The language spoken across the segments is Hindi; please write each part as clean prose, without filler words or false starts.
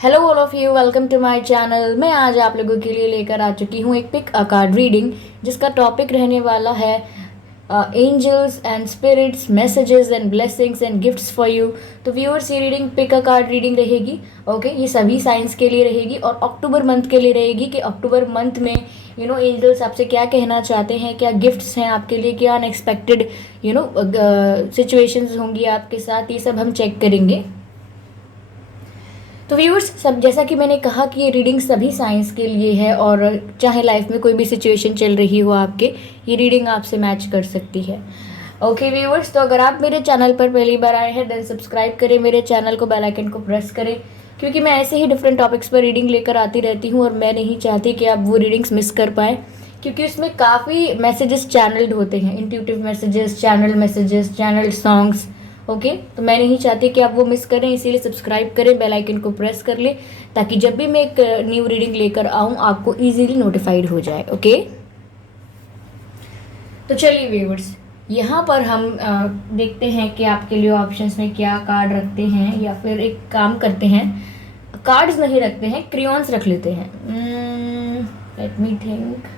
Hello all of you, welcome to my channel. मैं आज आप लोगों के लिए लेकर आ चुकी हूँ एक पिक अ कार्ड रीडिंग, जिसका टॉपिक रहने वाला है angels and spirits, messages and blessings and gifts for you. तो व्यूअर्स, ये reading pick a card reading रहेगी। ओके, ये सभी साइंस के लिए रहेगी और अक्टूबर मंथ के लिए रहेगी कि अक्टूबर मंथ में एंजल्स आपसे क्या कहना चाहते हैं, क्या गिफ्ट्स हैं आपके लिए, क्या अनएक्सपेक्टेड सिचुएशंस होंगी आपके साथ, ये सब हम चेक करेंगे। तो व्यूअर्स, सब जैसा कि मैंने कहा कि ये रीडिंग सभी साइंस के लिए है और चाहे लाइफ में कोई भी सिचुएशन चल रही हो आपके, ये रीडिंग आपसे मैच कर सकती है। ओके व्यूअर्स, तो अगर आप मेरे चैनल पर पहली बार आए हैं देन सब्सक्राइब करें मेरे चैनल को, बेल आइकन को प्रेस करें, क्योंकि मैं ऐसे ही डिफरेंट टॉपिक्स पर रीडिंग लेकर आती रहती हूँ और मैं नहीं चाहती कि आप वो रीडिंग्स मिस कर पाएँ, क्योंकि उसमें काफ़ी मैसेजेस चैनल्ड होते हैं, intuitive messages, channel songs. Okay, तो मैं नहीं चाहती कि आप वो मिस करें, इसीलिए सब्सक्राइब करें, बेल आइकन को प्रेस कर लें, ताकि जब भी मैं एक न्यू रीडिंग लेकर आऊँ आपको इजीली नोटिफाइड हो जाए। ओके, तो चलिए व्यूअर्स, यहाँ पर हम देखते हैं कि आपके लिए ऑप्शंस में क्या कार्ड रखते हैं, या फिर एक काम करते हैं, कार्ड्स नहीं रखते हैं, क्रियॉन्स रख लेते हैं। Let me think.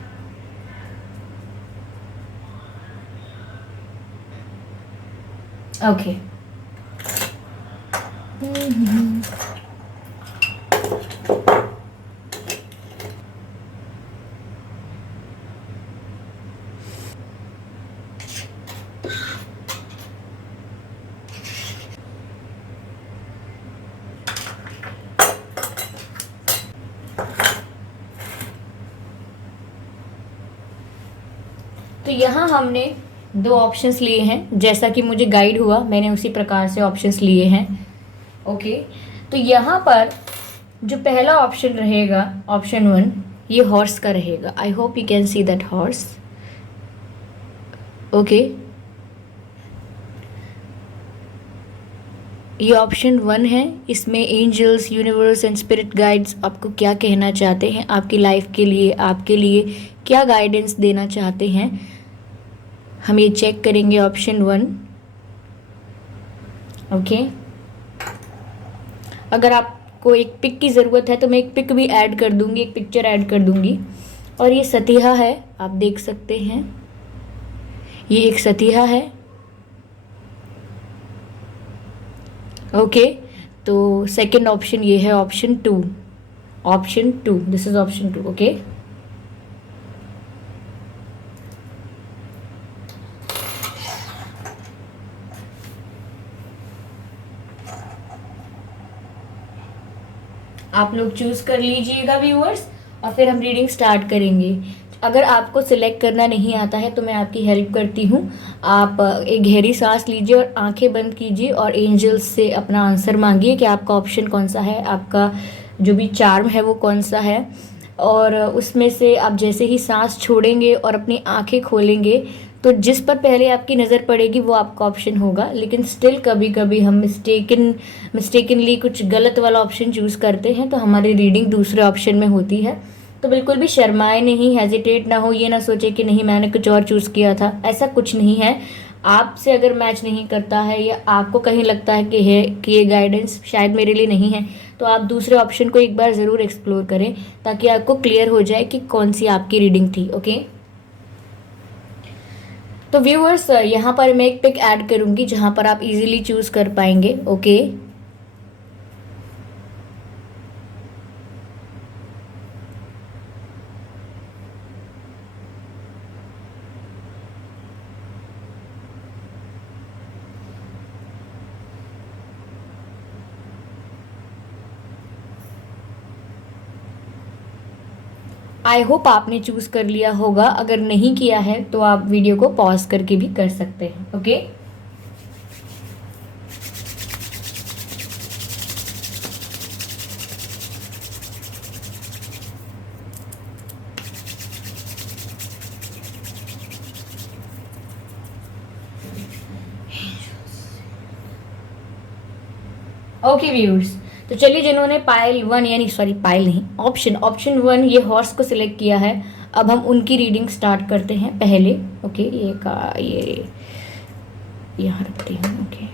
ओके, तो यहाँ हमने दो ऑप्शंस लिए हैं, जैसा कि मुझे गाइड हुआ मैंने उसी प्रकार से ऑप्शंस लिए हैं। ओके, तो यहाँ पर जो पहला ऑप्शन रहेगा, ऑप्शन वन, ये हॉर्स का रहेगा। I hope you can see that horse. Okay, ये ऑप्शन वन है। इसमें angels, universe and spirit guides आपको क्या कहना चाहते हैं, आपकी लाइफ के लिए, आपके लिए क्या गाइडेंस देना चाहते हैं, हम ये चेक करेंगे। Option one. ओके, अगर आपको एक पिक की ज़रूरत है तो मैं एक पिक भी ऐड कर दूंगी, एक पिक्चर ऐड कर दूंगी। और ये सतिहा है, आप देख सकते हैं, ये एक सतिहा है। ओके, तो सेकंड ऑप्शन ये है, option two. Option two, this is option two. Okay, आप लोग चूज कर लीजिएगा व्यूअर्स, और फिर हम रीडिंग स्टार्ट करेंगे। अगर आपको सिलेक्ट करना नहीं आता है तो मैं आपकी हेल्प करती हूँ। आप एक गहरी सांस लीजिए और आंखें बंद कीजिए और एंजल्स से अपना आंसर मांगिए कि आपका ऑप्शन कौन सा है, आपका जो भी चार्म है वो कौन सा है। और उसमें से आप जैसे ही सांस छोड़ेंगे और अपनी आंखें खोलेंगे, तो जिस पर पहले आपकी नज़र पड़ेगी वो आपका ऑप्शन होगा। लेकिन स्टिल कभी कभी हम मिस्टेकनली कुछ गलत वाला ऑप्शन चूज़ करते हैं, तो हमारी रीडिंग दूसरे ऑप्शन में होती है। तो बिल्कुल भी शर्माए नहीं, हेजिटेट ना हो, ये ना सोचे कि नहीं मैंने कुछ और चूज़ किया था, ऐसा कुछ नहीं है। आपसे अगर मैच नहीं करता है या आपको कहीं लगता है कि ये गाइडेंस शायद मेरे लिए नहीं है, तो आप दूसरे ऑप्शन को एक बार ज़रूर एक्सप्लोर करें, ताकि आपको क्लियर हो जाए कि कौन सी आपकी रीडिंग थी। ओके, तो व्यूअर्स, यहाँ पर मैं एक पिक ऐड करूँगी जहाँ पर आप इजीली चूज़ कर पाएंगे। ओके, आई होप आपने चूज़ कर लिया होगा। अगर नहीं किया है तो आप वीडियो को पॉज करके भी कर सकते हैं। ओके, ओके व्यूअर्स, तो चलिए, जिन्होंने पायल वन, यानी सॉरी पायल नहीं, ऑप्शन ऑप्शन वन, ये हॉर्स को सिलेक्ट किया है, अब हम उनकी रीडिंग स्टार्ट करते हैं पहले। ओके, ये यहाँ रखती हूँ। ओके,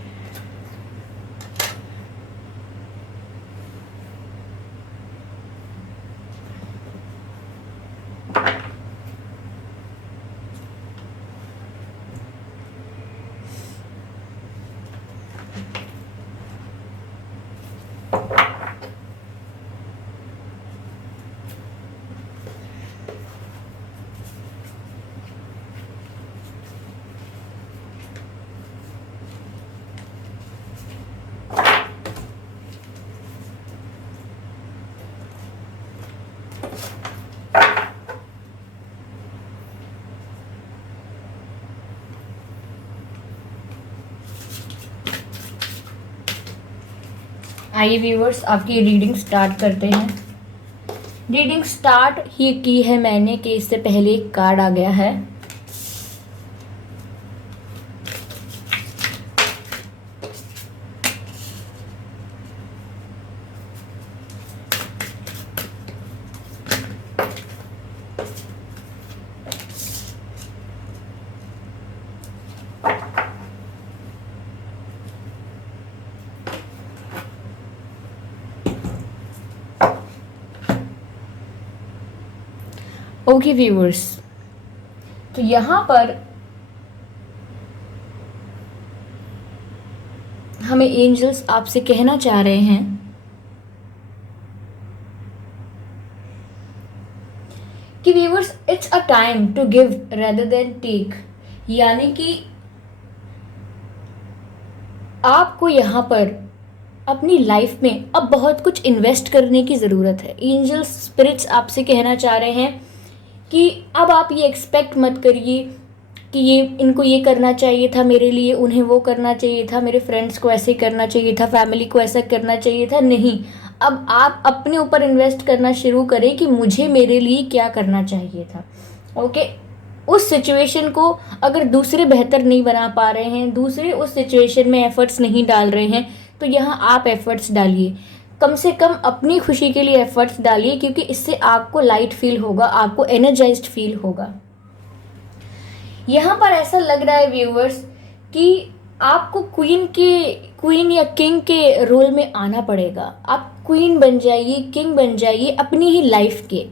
आइए व्यूअर्स, आपकी रीडिंग स्टार्ट करते हैं। रीडिंग स्टार्ट ही की है मैंने कि इससे पहले एक कार्ड आ गया है। ओके व्यूअर्स, तो यहाँ पर हमें एंजल्स आपसे कहना चाह रहे हैं कि viewers, it's a time to give rather than take. यानी कि आपको यहाँ पर अपनी लाइफ में अब बहुत कुछ इन्वेस्ट करने की ज़रूरत है। एंजल्स स्पिरिट्स आपसे कहना चाह रहे हैं कि अब आप ये एक्सपेक्ट मत करिए कि ये इनको ये करना चाहिए था मेरे लिए, उन्हें वो करना चाहिए था, मेरे फ्रेंड्स को ऐसे करना चाहिए था, फैमिली को ऐसा करना चाहिए था। नहीं, अब आप अपने ऊपर इन्वेस्ट करना शुरू करें कि मुझे मेरे लिए क्या करना चाहिए था। ओके, उस सिचुएशन को अगर दूसरे बेहतर नहीं बना पा रहे हैं, दूसरे उस सिचुएशन में एफर्ट्स नहीं डाल रहे हैं, तो यहाँ आप एफर्ट्स डालिए। कम से कम अपनी खुशी के लिए एफर्ट्स डालिए, क्योंकि इससे आपको लाइट फील होगा, आपको एनर्जाइज्ड फील होगा। यहाँ पर ऐसा लग रहा है व्यूअर्स कि आपको क्वीन या किंग के रोल में आना पड़ेगा। आप क्वीन बन जाइए, किंग बन जाइए अपनी ही लाइफ के।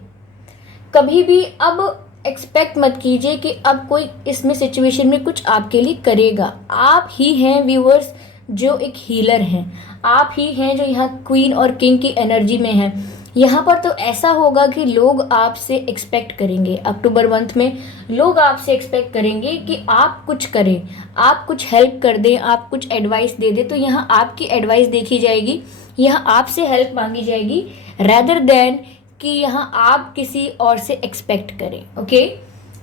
कभी भी अब एक्सपेक्ट मत कीजिए कि अब कोई इसमें सिचुएशन में कुछ आपके लिए करेगा। आप ही हैं व्यूअर्स जो एक हीलर हैं, आप ही हैं जो यहाँ क्वीन और किंग की एनर्जी में हैं। यहाँ पर तो ऐसा होगा कि लोग आपसे एक्सपेक्ट करेंगे, अक्टूबर मंथ में लोग आपसे एक्सपेक्ट करेंगे कि आप कुछ करें, आप कुछ हेल्प कर दें, आप कुछ एडवाइस दे दें। तो यहाँ आपकी एडवाइस देखी जाएगी, यहाँ आपसे हेल्प मांगी जाएगी, रैदर देन कि यहाँ आप किसी और से एक्सपेक्ट करें। ओके,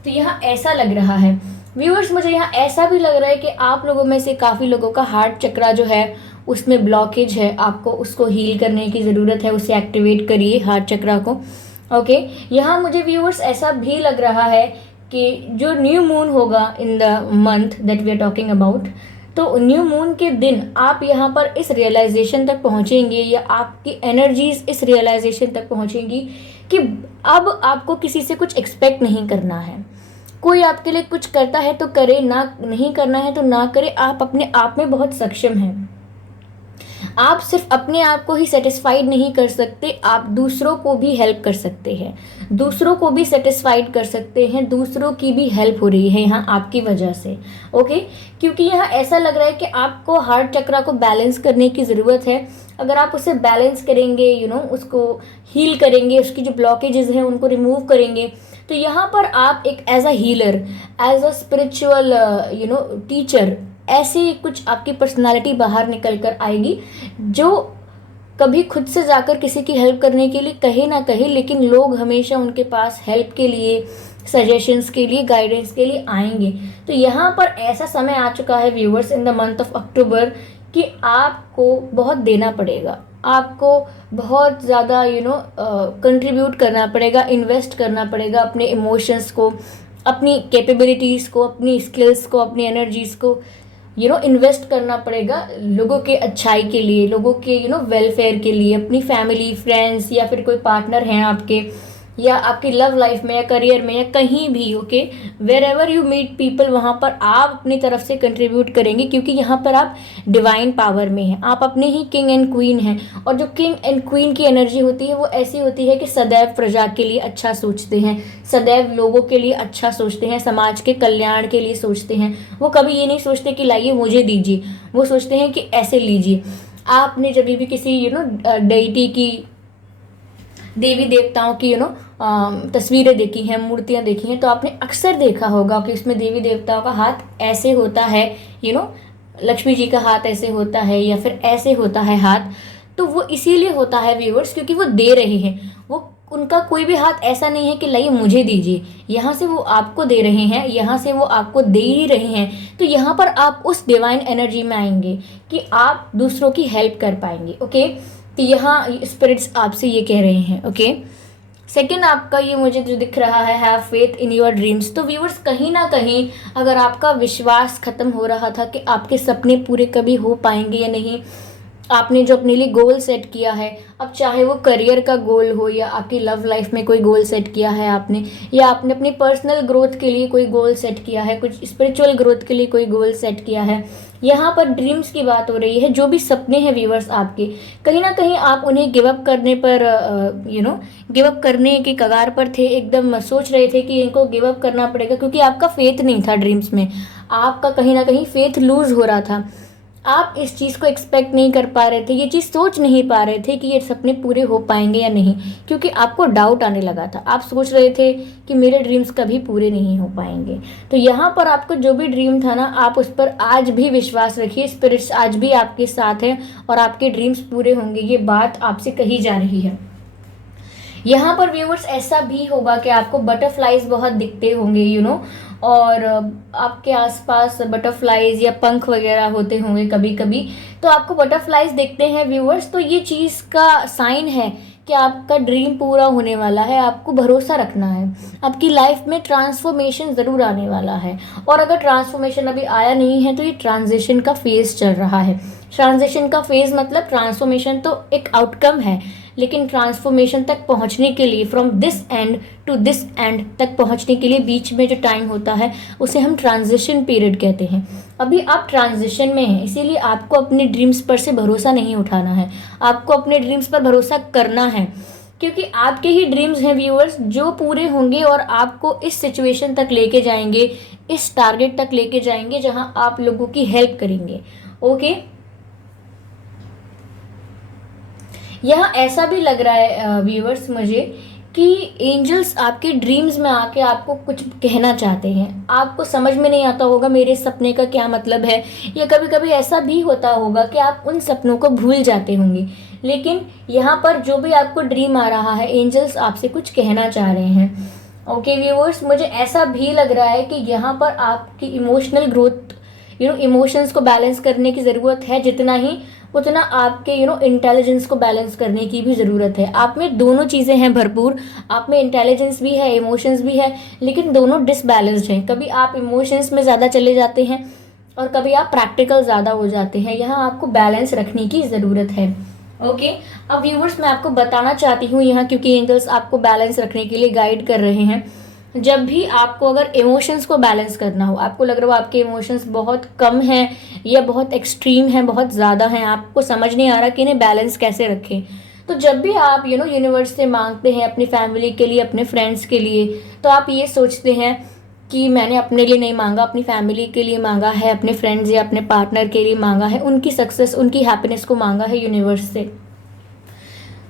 तो यहाँ ऐसा लग रहा है व्यूअर्स। मुझे यहाँ ऐसा भी लग रहा है कि आप लोगों में से काफ़ी लोगों का हार्ट चक्रा जो है उसमें ब्लॉकेज है, आपको उसको हील करने की ज़रूरत है, उसे एक्टिवेट करिए हार्ट चक्रा को। ओके, यहाँ मुझे व्यूअर्स ऐसा भी लग रहा है कि जो न्यू मून होगा in the month that we are talking about, तो न्यू मून के दिन आप यहाँ पर इस रियलाइजेशन तक पहुँचेंगे, या आपकी एनर्जीज इस रियलाइजेशन तक पहुँचेंगी कि अब आपको किसी से कुछ एक्सपेक्ट नहीं करना है। कोई आपके लिए कुछ करता है तो करे, ना नहीं करना है तो ना करे। आप अपने आप में बहुत सक्षम हैं। आप सिर्फ अपने आप को ही सेटिस्फाइड नहीं कर सकते, आप दूसरों को भी हेल्प कर सकते हैं, दूसरों को भी सेटिस्फाइड कर सकते हैं, दूसरों की भी हेल्प हो रही है यहाँ आपकी वजह से। ओके, क्योंकि यहाँ ऐसा लग रहा है कि आपको हार्ट चक्रा को बैलेंस करने की ज़रूरत है। अगर आप उसे बैलेंस करेंगे, उसको हील करेंगे, उसकी जो ब्लॉकेजेस हैं उनको रिमूव करेंगे, तो यहाँ पर आप एक as a healer, as a spiritual teacher, ऐसे कुछ आपकी पर्सनालिटी बाहर निकल कर आएगी, जो कभी खुद से जाकर किसी की हेल्प करने के लिए कहे ना कहे, लेकिन लोग हमेशा उनके पास हेल्प के लिए, सजेशंस के लिए, गाइडेंस के लिए आएंगे। तो यहाँ पर ऐसा समय आ चुका है viewers in the month of अक्टूबर कि आपको बहुत देना पड़ेगा, आपको बहुत ज़्यादा कंट्रीब्यूट करना पड़ेगा, इन्वेस्ट करना पड़ेगा अपने इमोशंस को, अपनी कैपेबिलिटीज़ को, अपनी स्किल्स को, अपनी एनर्जीज़ को इन्वेस्ट करना पड़ेगा लोगों के अच्छाई के लिए, लोगों के वेलफेयर के लिए, अपनी फैमिली, फ्रेंड्स, या फिर कोई पार्टनर हैं आपके, या आपकी लव लाइफ में, या करियर में, या कहीं भी। Okay, wherever you meet people, वहाँ पर आप अपनी तरफ से कंट्रीब्यूट करेंगे, क्योंकि यहाँ पर आप डिवाइन पावर में हैं, आप अपने ही किंग एंड क्वीन हैं। और जो किंग एंड क्वीन की एनर्जी होती है वो ऐसी होती है कि सदैव प्रजा के लिए अच्छा सोचते हैं, सदैव लोगों के लिए अच्छा सोचते हैं, समाज के कल्याण के लिए सोचते हैं। वो कभी ये नहीं सोचते कि लाइए मुझे दीजिए, वो सोचते हैं कि ऐसे लीजिए। आपने जब भी किसी डेइटी की, देवी देवताओं की तस्वीरें देखी हैं, मूर्तियां देखी हैं, तो आपने अक्सर देखा होगा कि उसमें देवी देवताओं का हाथ ऐसे होता है, लक्ष्मी जी का हाथ ऐसे होता है, या फिर ऐसे होता है हाथ। तो वो इसीलिए होता है व्यूअर्स, क्योंकि वो दे रहे हैं, वो उनका कोई भी हाथ ऐसा नहीं है कि लाइए मुझे दीजिए, यहाँ से वो आपको दे रहे हैं, यहाँ से वो आपको दे ही रहे हैं। तो यहाँ पर आप उस डिवाइन एनर्जी में आएंगे कि आप दूसरों की हेल्प कर पाएंगे। ओके, कि यहाँ स्पिरिट्स आपसे ये कह रहे हैं। ओके, सेकेंड आपका ये मुझे जो दिख रहा है, have faith in your dreams. तो व्यूअर्स, कहीं ना कहीं अगर आपका विश्वास खत्म हो रहा था कि आपके सपने पूरे कभी हो पाएंगे या नहीं, आपने जो अपने लिए गोल सेट किया है, अब चाहे वो करियर का गोल हो या आपकी लव लाइफ में कोई गोल सेट किया है आपने, या आपने अपनी पर्सनल ग्रोथ के लिए कोई गोल सेट किया है, कुछ स्पिरिचुअल ग्रोथ के लिए कोई गोल सेट किया है, यहाँ पर ड्रीम्स की बात हो रही है। जो भी सपने हैं व्यूवर्स आपके, कहीं ना कहीं आप उन्हें गिव अप करने पर गिव अप करने के कगार पर थे, एकदम सोच रहे थे कि इनको गिव अप करना पड़ेगा, क्योंकि आपका फेथ नहीं था ड्रीम्स में, आपका कहीं ना कहीं फेथ लूज हो रहा था। आप इस चीज़ को एक्सपेक्ट नहीं कर पा रहे थे, ये चीज़ सोच नहीं पा रहे थे कि ये सपने पूरे हो पाएंगे या नहीं, क्योंकि आपको डाउट आने लगा था। आप सोच रहे थे कि मेरे ड्रीम्स कभी पूरे नहीं हो पाएंगे। तो यहाँ पर आपको जो भी ड्रीम था ना, आप उस पर आज भी विश्वास रखिए, स्पिरिट्स आज भी आपके साथ हैं और आपके ड्रीम्स पूरे होंगे, ये बात आपसे कही जा रही है। यहाँ पर व्यूअर्स ऐसा भी होगा कि आपको बटरफ्लाइज बहुत दिखते होंगे और आपके आसपास बटरफ्लाइज या पंख वगैरह होते होंगे कभी कभी, तो आपको बटरफ्लाइज दिखते हैं व्यूअर्स, तो ये चीज़ का साइन है कि आपका ड्रीम पूरा होने वाला है। आपको भरोसा रखना है, आपकी लाइफ में ट्रांसफॉर्मेशन ज़रूर आने वाला है। और अगर ट्रांसफॉर्मेशन अभी आया नहीं है तो ये ट्रांजिशन का फेज़ चल रहा है। ट्रांजिशन का फेज़ मतलब ट्रांसफॉर्मेशन तो एक आउटकम है, लेकिन ट्रांसफॉर्मेशन तक पहुंचने के लिए, from this end to this end तक पहुंचने के लिए बीच में जो टाइम होता है उसे हम ट्रांजिशन पीरियड कहते हैं। अभी आप ट्रांजिशन में हैं, इसीलिए आपको अपने ड्रीम्स पर से भरोसा नहीं उठाना है, आपको अपने ड्रीम्स पर भरोसा करना है, क्योंकि आपके ही ड्रीम्स हैं व्यूअर्स जो पूरे होंगे और आपको इस सिचुएशन तक लेके जाएंगे, इस टारगेट तक लेके जाएंगे जहां आप लोगों की हेल्प करेंगे। ओके, यहाँ ऐसा भी लग रहा है व्यूअर्स मुझे कि एंजल्स आपके ड्रीम्स में आके आपको कुछ कहना चाहते हैं। आपको समझ में नहीं आता होगा मेरे सपने का क्या मतलब है, या कभी कभी ऐसा भी होता होगा कि आप उन सपनों को भूल जाते होंगे, लेकिन यहाँ पर जो भी आपको ड्रीम आ रहा है, एंजल्स आपसे कुछ कहना चाह रहे हैं। ओके व्यूअर्स, मुझे ऐसा भी लग रहा है कि यहाँ पर आपकी इमोशनल ग्रोथ, इमोशंस को बैलेंस करने की ज़रूरत है, जितना ही उतना आपके इंटेलिजेंस को बैलेंस करने की भी ज़रूरत है। आप में दोनों चीज़ें हैं भरपूर, आप में इंटेलिजेंस भी है, इमोशंस भी है, लेकिन दोनों डिसबैलेंस्ड हैं। कभी आप इमोशंस में ज़्यादा चले जाते हैं और कभी आप प्रैक्टिकल ज़्यादा हो जाते हैं। यहाँ आपको बैलेंस रखने की ज़रूरत है। ओके, अब व्यूवर्स मैं आपको बताना चाहती हूँ यहाँ, क्योंकि एंजल्स आपको बैलेंस रखने के लिए गाइड कर रहे हैं। जब भी आपको अगर इमोशंस को बैलेंस करना हो, आपको लग रहा हो आपके इमोशंस बहुत कम हैं या बहुत एक्सट्रीम हैं, बहुत ज़्यादा हैं, आपको समझ नहीं आ रहा कि इन्हें बैलेंस कैसे रखें, तो जब भी आप यूनिवर्स से मांगते हैं अपनी फैमिली के लिए, अपने फ्रेंड्स के लिए, तो आप ये सोचते हैं कि मैंने अपने लिए नहीं मांगा, अपनी फैमिली के लिए मांगा है, अपने फ्रेंड्स या अपने पार्टनर के लिए मांगा है, उनकी सक्सेस, उनकी हैप्पीनेस को मांगा है यूनिवर्स से।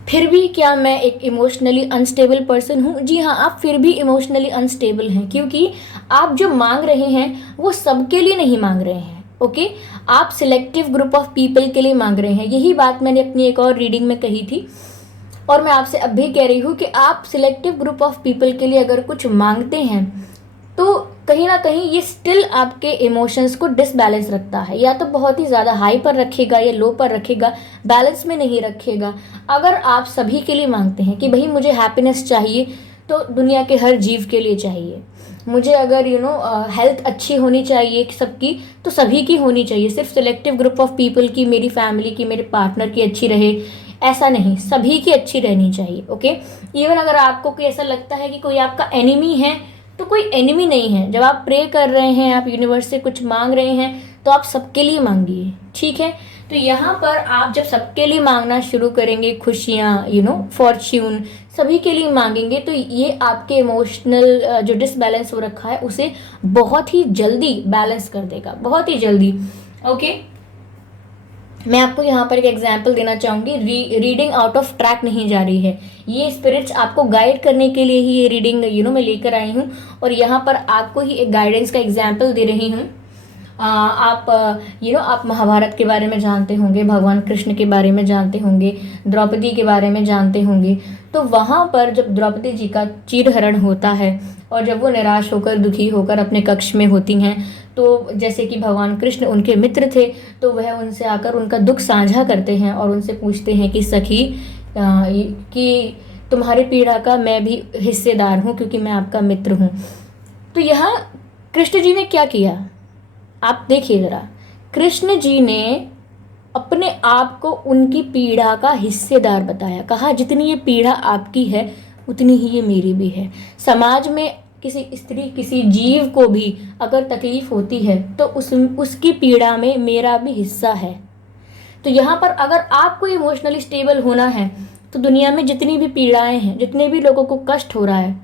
फिर भी क्या मैं एक इमोशनली अनस्टेबल पर्सन हूँ? जी हाँ, आप फिर भी इमोशनली अनस्टेबल हैं, क्योंकि आप जो मांग रहे हैं वो सबके लिए नहीं मांग रहे हैं। ओके, आप सिलेक्टिव ग्रुप ऑफ पीपल के लिए मांग रहे हैं। यही बात मैंने अपनी एक और रीडिंग में कही थी और मैं आपसे अब भी कह रही हूँ कि आप सिलेक्टिव ग्रुप ऑफ पीपल के लिए अगर कुछ मांगते हैं तो कहीं ना कहीं ये स्टिल आपके इमोशंस को डिसबैलेंस रखता है, या तो बहुत ही ज़्यादा हाई पर रखेगा या लो पर रखेगा, बैलेंस में नहीं रखेगा। अगर आप सभी के लिए मांगते हैं कि भाई मुझे हैप्पीनेस चाहिए, तो दुनिया के हर जीव के लिए चाहिए। मुझे अगर हेल्थ अच्छी होनी चाहिए सबकी, तो सभी की होनी चाहिए, सिर्फ सिलेक्टिव ग्रुप ऑफ पीपल की, मेरी फैमिली की, मेरे पार्टनर की अच्छी रहे ऐसा नहीं, सभी की अच्छी रहनी चाहिए। ओके, इवन अगर आपको कोई ऐसा लगता है कि कोई आपका एनिमी है, तो कोई एनिमी नहीं है। जब आप प्रे कर रहे हैं, आप यूनिवर्स से कुछ मांग रहे हैं, तो आप सबके लिए मांगिए, ठीक है। तो यहाँ पर आप जब सबके लिए मांगना शुरू करेंगे, खुशियाँ फॉर्च्यून सभी के लिए मांगेंगे, तो ये आपके इमोशनल जो डिसबैलेंस हो रखा है उसे बहुत ही जल्दी बैलेंस कर देगा, बहुत ही जल्दी। ओके, मैं आपको यहाँ पर एक एग्जाम्पल देना चाहूँगी। रीडिंग आउट ऑफ ट्रैक नहीं जा रही है, ये स्पिरिट्स आपको गाइड करने के लिए ही ये रीडिंग मैं लेकर आई हूँ, और यहाँ पर आपको ही एक गाइडेंस का एग्जाम्पल दे रही हूँ। आप महाभारत के बारे में जानते होंगे, भगवान कृष्ण के बारे में जानते होंगे, द्रौपदी के बारे में जानते होंगे। तो वहाँ पर जब द्रौपदी जी का चीरहरण होता है और जब वो निराश होकर, दुखी होकर अपने कक्ष में होती हैं, तो जैसे कि भगवान कृष्ण उनके मित्र थे, तो वह उनसे आकर उनका दुख साझा करते हैं और उनसे पूछते हैं कि सखी कि तुम्हारी पीड़ा का मैं भी हिस्सेदार हूँ क्योंकि मैं आपका मित्र हूँ। तो यहाँ कृष्ण जी ने क्या किया, आप देखिए ज़रा। कृष्ण जी ने अपने आप को उनकी पीड़ा का हिस्सेदार बताया, कहा जितनी ये पीड़ा आपकी है उतनी ही ये मेरी भी है। समाज में किसी स्त्री, किसी जीव को भी अगर तकलीफ होती है तो उसकी पीड़ा में मेरा भी हिस्सा है। तो यहाँ पर अगर आपको इमोशनली स्टेबल होना है तो दुनिया में जितनी भी पीड़ाएं हैं, जितने भी लोगों को कष्ट हो रहा है,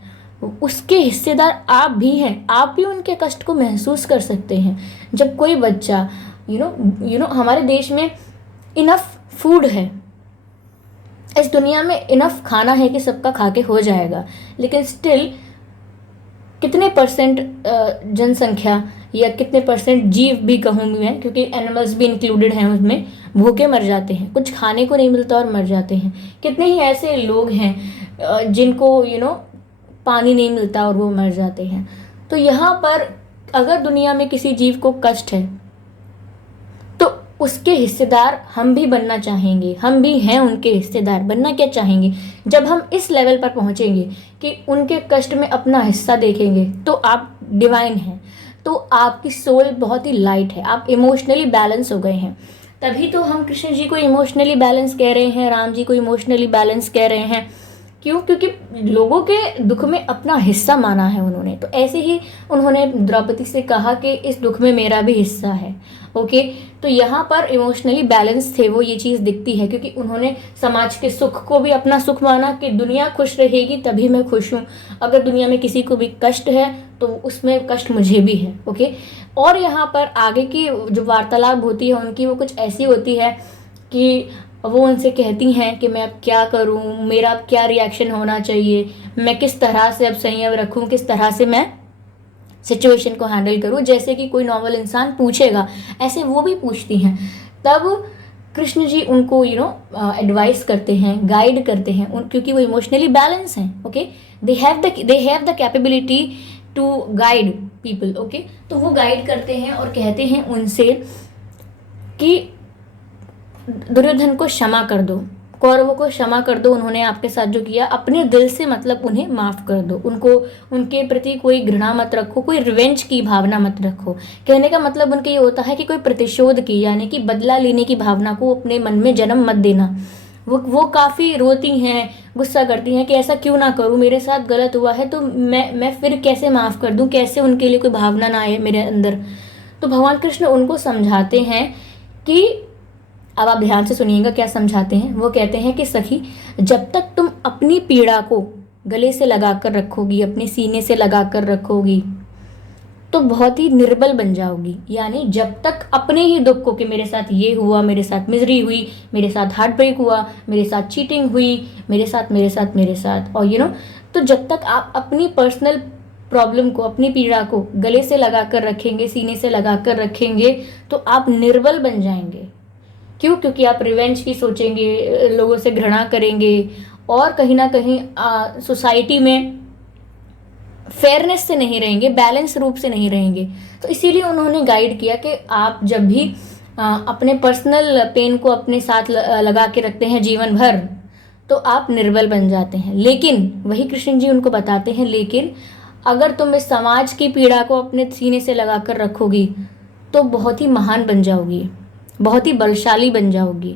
उसके हिस्सेदार आप भी हैं। आप भी उनके कष्ट को महसूस कर सकते हैं। जब कोई बच्चा हमारे देश में इनफ फूड है, इस दुनिया में इनफ खाना है कि सबका खा के हो जाएगा, लेकिन स्टिल कितने परसेंट जनसंख्या या कितने परसेंट जीव भी कहूँगी मैं, क्योंकि एनिमल्स भी इंक्लूडेड हैं उसमें, भूखे मर जाते हैं, कुछ खाने को नहीं मिलता और मर जाते हैं। कितने ही ऐसे लोग हैं जिनको पानी नहीं मिलता और वो मर जाते हैं। तो यहाँ पर अगर दुनिया में किसी जीव को कष्ट है तो उसके हिस्सेदार हम भी बनना चाहेंगे, हम भी हैं उनके हिस्सेदार। बनना क्या चाहेंगे? जब हम इस लेवल पर पहुँचेंगे कि उनके कष्ट में अपना हिस्सा देखेंगे तो आप डिवाइन हैं, तो आपकी सोल बहुत ही लाइट है, आप इमोशनली बैलेंस हो गए हैं। तभी तो हम कृष्ण जी को इमोशनली बैलेंस कह रहे हैं, राम जी को इमोशनली बैलेंस कह रहे हैं। क्यों? क्योंकि लोगों के दुख में अपना हिस्सा माना है उन्होंने। तो ऐसे ही उन्होंने द्रौपदी से कहा कि इस दुख में मेरा भी हिस्सा है। ओके, तो यहाँ पर इमोशनली बैलेंस थे वो, ये चीज़ दिखती है क्योंकि उन्होंने समाज के सुख को भी अपना सुख माना कि दुनिया खुश रहेगी तभी मैं खुश हूँ। अगर दुनिया में किसी को भी कष्ट है तो उसमें कष्ट मुझे भी है। ओके, और यहाँ पर आगे की जो वार्तालाप होती है उनकी, वो कुछ ऐसी होती है कि वो उनसे कहती हैं कि मैं अब क्या करूं, मेरा अब क्या रिएक्शन होना चाहिए, मैं किस तरह से अब संयम रखूं, किस तरह से मैं सिचुएशन को हैंडल करूं। जैसे कि कोई नॉर्मल इंसान पूछेगा, ऐसे वो भी पूछती हैं। तब कृष्ण जी उनको एडवाइस करते हैं, गाइड करते हैं, क्योंकि वो इमोशनली बैलेंस हैं। Okay, they have the capability to guide people. Okay, तो वो गाइड करते हैं और कहते हैं उनसे कि दुर्योधन को क्षमा कर दो, कौरवों को क्षमा कर दो, उन्होंने आपके साथ जो किया अपने दिल से मतलब उन्हें माफ़ कर दो, उनको उनके प्रति कोई घृणा मत रखो, कोई रिवेंज की भावना मत रखो। कहने का मतलब उनका ये होता है कि कोई प्रतिशोध की, यानी कि बदला लेने की भावना को अपने मन में जन्म मत देना। वो काफ़ी रोती हैं, गुस्सा करती हैं कि ऐसा क्यों ना करूँ, मेरे साथ गलत हुआ है तो मैं फिर कैसे माफ़ कर दूँ, कैसे उनके लिए कोई भावना ना आए मेरे अंदर। तो भगवान कृष्ण उनको समझाते हैं कि, अब आप ध्यान से सुनिएगा क्या समझाते हैं। वो कहते हैं कि सखी, जब तक तुम अपनी पीड़ा को गले से लगा कर रखोगी, अपने सीने से लगा कर रखोगी, तो बहुत ही निर्बल बन जाओगी। यानी जब तक अपने ही दुख को कि मेरे साथ ये हुआ, मेरे साथ मिजरी हुई, मेरे साथ हार्ट ब्रेक हुआ, मेरे साथ चीटिंग हुई, मेरे साथ और तो जब तक आप अपनी पर्सनल प्रॉब्लम को, अपनी पीड़ा को गले से लगा कर रखेंगे, सीने से लगा कर रखेंगे, तो आप निर्बल बन जाएंगे। क्यों? क्योंकि आप रिवेंज की सोचेंगे, लोगों से घृणा करेंगे और कहीं ना कहीं सोसाइटी में फेयरनेस से नहीं रहेंगे, बैलेंस रूप से नहीं रहेंगे। तो इसीलिए उन्होंने गाइड किया कि आप जब भी अपने पर्सनल पेन को अपने साथ लगा के रखते हैं जीवन भर, तो आप निर्बल बन जाते हैं। लेकिन वही कृष्ण जी उनको बताते हैं, लेकिन अगर तुम इस समाज की पीड़ा को अपने सीने से लगा कर रखोगी तो बहुत ही महान बन जाओगी, बहुत ही बलशाली बन जाओगी।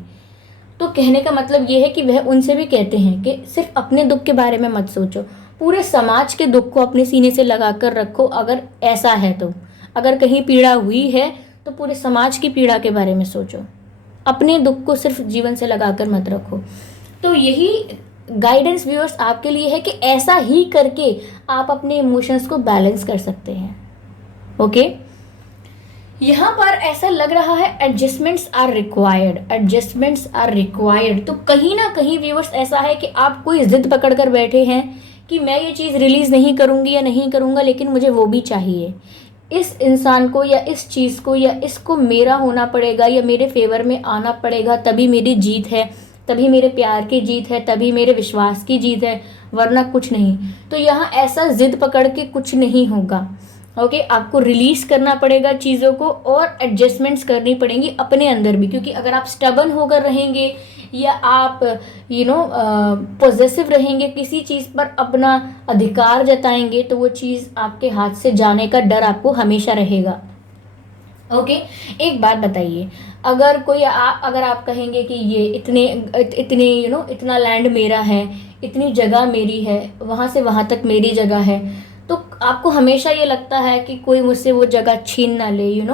तो कहने का मतलब ये है कि वह उनसे भी कहते हैं कि सिर्फ अपने दुख के बारे में मत सोचो, पूरे समाज के दुख को अपने सीने से लगा कर रखो। अगर ऐसा है तो, अगर कहीं पीड़ा हुई है तो पूरे समाज की पीड़ा के बारे में सोचो, अपने दुख को सिर्फ जीवन से लगा कर मत रखो। तो यही गाइडेंस व्यूअर्स आपके लिए है कि ऐसा ही करके आप अपने इमोशंस को बैलेंस कर सकते हैं। ओके, यहाँ पर ऐसा लग रहा है एडजस्टमेंट्स आर रिक्वायर्ड। तो कहीं ना कहीं व्यूअर्स ऐसा है कि आप कोई जिद पकड़ कर बैठे हैं कि मैं ये चीज़ रिलीज नहीं करूँगी या नहीं करूँगा, लेकिन मुझे वो भी चाहिए, इस इंसान को या इस चीज़ को या इसको मेरा होना पड़ेगा या मेरे फेवर में आना पड़ेगा, तभी मेरी जीत है, तभी मेरे प्यार की जीत है, तभी मेरे विश्वास की जीत है, वरना कुछ नहीं। तो यहाँ ऐसा जिद पकड़ के कुछ नहीं होगा। ओके, आपको रिलीज करना पड़ेगा चीज़ों को और एडजस्टमेंट्स करनी पड़ेंगी अपने अंदर भी, क्योंकि अगर आप स्टबन होकर रहेंगे या आप पॉजेसिव रहेंगे, किसी चीज़ पर अपना अधिकार जताएंगे, तो वो चीज़ आपके हाथ से जाने का डर आपको हमेशा रहेगा। ओके, एक बात बताइए, अगर कोई अगर आप कहेंगे कि ये इतने इतने इतना लैंड मेरा है, इतनी जगह मेरी है, वहाँ से वहाँ तक मेरी जगह है, तो आपको हमेशा ये लगता है कि कोई मुझसे वो जगह छीन ना ले,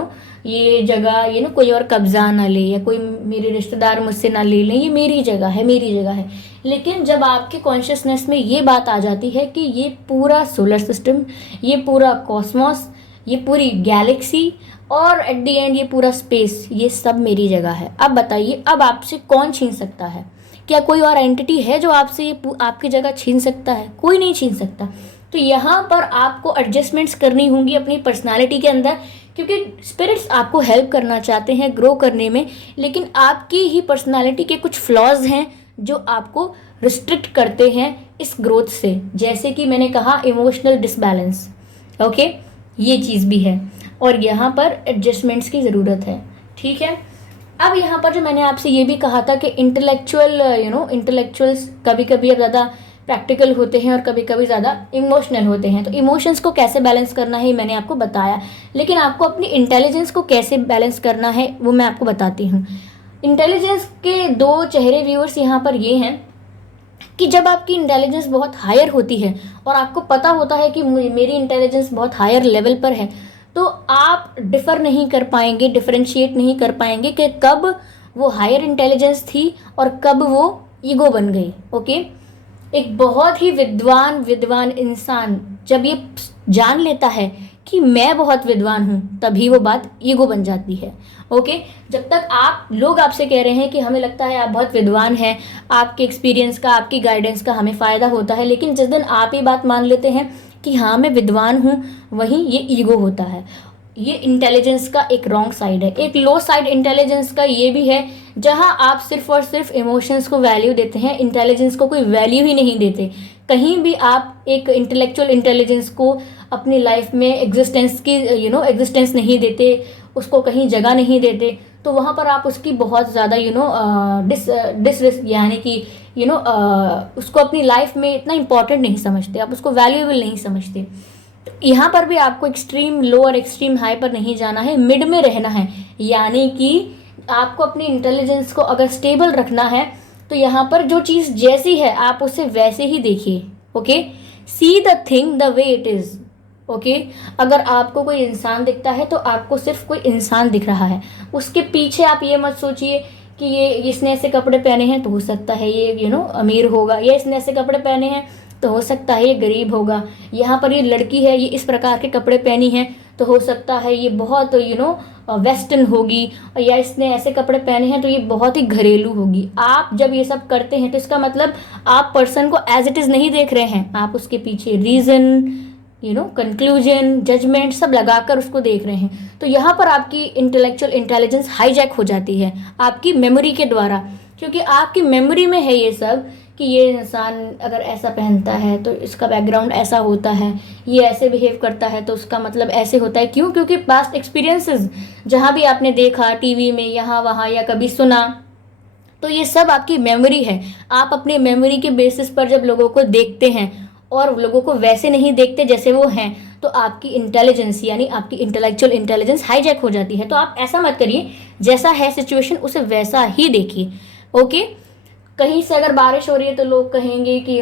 ये जगह कोई और कब्जा ना ले, या कोई मेरे रिश्तेदार मुझसे ना ले लें, ये मेरी जगह है, मेरी जगह है। लेकिन जब आपके कॉन्शियसनेस में ये बात आ जाती है कि ये पूरा सोलर सिस्टम, ये पूरा कॉस्मॉस, ये पूरी गैलेक्सी और एट द एंड ये पूरा स्पेस, ये सब मेरी जगह है, अब बताइए, अब आपसे कौन छीन सकता है? क्या कोई और एंटिटी है जो आपसे ये आपकी जगह छीन सकता है? कोई नहीं छीन सकता। तो यहाँ पर आपको एडजस्टमेंट्स करनी होंगी अपनी पर्सनालिटी के अंदर, क्योंकि स्पिरिट्स आपको हेल्प करना चाहते हैं ग्रो करने में, लेकिन आपकी ही पर्सनालिटी के कुछ फ्लॉज हैं जो आपको रिस्ट्रिक्ट करते हैं इस ग्रोथ से। जैसे कि मैंने कहा, इमोशनल डिसबैलेंस। ओके, ये चीज़ भी है और यहाँ पर एडजस्टमेंट्स की ज़रूरत है। ठीक है, अब यहाँ पर जो मैंने आपसे ये भी कहा था कि इंटेलेक्चुअल्स कभी कभी अब ज़्यादा प्रैक्टिकल होते हैं और कभी कभी ज़्यादा इमोशनल होते हैं। तो इमोशंस को कैसे बैलेंस करना है मैंने आपको बताया, लेकिन आपको अपनी इंटेलिजेंस को कैसे बैलेंस करना है वो मैं आपको बताती हूँ। इंटेलिजेंस के दो चेहरे व्यूअर्स यहाँ पर ये हैं कि जब आपकी इंटेलिजेंस बहुत हायर होती है और आपको पता होता है कि मेरी इंटेलिजेंस बहुत हायर लेवल पर है, तो आप डिफ़र नहीं कर पाएंगे, डिफरेंशिएट नहीं कर पाएंगे कि कब वो हायर इंटेलिजेंस थी और कब वो ईगो बन गई। ओके, एक बहुत ही विद्वान इंसान जब ये जान लेता है कि मैं बहुत विद्वान हूँ, तभी वो बात ईगो बन जाती है। ओके, जब तक लोग आपसे कह रहे हैं कि हमें लगता है आप बहुत विद्वान हैं, आपके एक्सपीरियंस का, आपकी गाइडेंस का हमें फ़ायदा होता है, लेकिन जिस दिन आप ये बात मान लेते हैं कि हाँ मैं विद्वान हूँ, वहीं ये ईगो होता है। ये इंटेलिजेंस का एक रॉन्ग साइड है। एक लो साइड इंटेलिजेंस का ये भी है, जहां आप सिर्फ और सिर्फ इमोशंस को वैल्यू देते हैं, इंटेलिजेंस को कोई वैल्यू ही नहीं देते। कहीं भी आप एक इंटेलेक्चुअल इंटेलिजेंस को अपनी लाइफ में एग्जिस्टेंस की एग्जिस्टेंस नहीं देते, उसको कहीं जगह नहीं देते, तो वहाँ पर आप उसकी बहुत ज़्यादा डिस यानी कि उसको अपनी लाइफ में इतना इम्पोर्टेंट नहीं समझते, आप उसको वैल्यूएबल नहीं समझते। यहाँ पर भी आपको एक्सट्रीम लो और एक्सट्रीम हाई पर नहीं जाना है, मिड में रहना है। यानी कि आपको अपनी इंटेलिजेंस को अगर स्टेबल रखना है, तो यहाँ पर जो चीज़ जैसी है आप उसे वैसे ही देखिए। Okay, see the thing the way it is. Okay, अगर आपको कोई इंसान दिखता है तो आपको सिर्फ कोई इंसान दिख रहा है, उसके पीछे आप ये मत सोचिए कि ये इसने ऐसे कपड़े पहने हैं तो हो सकता है ये अमीर होगा, या इसने ऐसे कपड़े पहने हैं तो हो सकता है ये गरीब होगा, यहाँ पर ये लड़की है, ये इस प्रकार के कपड़े पहनी है तो हो सकता है ये बहुत वेस्टर्न होगी, या इसने ऐसे कपड़े पहने हैं तो ये बहुत ही घरेलू होगी। आप जब ये सब करते हैं तो इसका मतलब आप पर्सन को एज इट इज़ नहीं देख रहे हैं, आप उसके पीछे रीज़न कंक्लूजन, जजमेंट सब लगाकर उसको देख रहे हैं। तो यहाँ पर आपकी इंटेलेक्चुअल इंटेलिजेंस हाईजैक हो जाती है आपकी मेमोरी के द्वारा, क्योंकि आपकी मेमोरी में है ये सब कि ये इंसान अगर ऐसा पहनता है तो इसका बैकग्राउंड ऐसा होता है, ये ऐसे बिहेव करता है तो उसका मतलब ऐसे होता है। क्यों? क्योंकि पास्ट एक्सपीरियंसेस जहाँ भी आपने देखा, टीवी में, यहाँ वहाँ, या कभी सुना, तो ये सब आपकी मेमोरी है। आप अपने मेमोरी के बेसिस पर जब लोगों को देखते हैं और लोगों को वैसे नहीं देखते जैसे वो हैं, तो आपकी इंटेलिजेंस यानी आपकी इंटेलेक्चुअल इंटेलिजेंस हाईजैक हो जाती है। तो आप ऐसा मत करिए, जैसा है सिचुएशन उसे वैसा ही देखिए। ओके, कहीं से अगर बारिश हो रही है तो लोग कहेंगे कि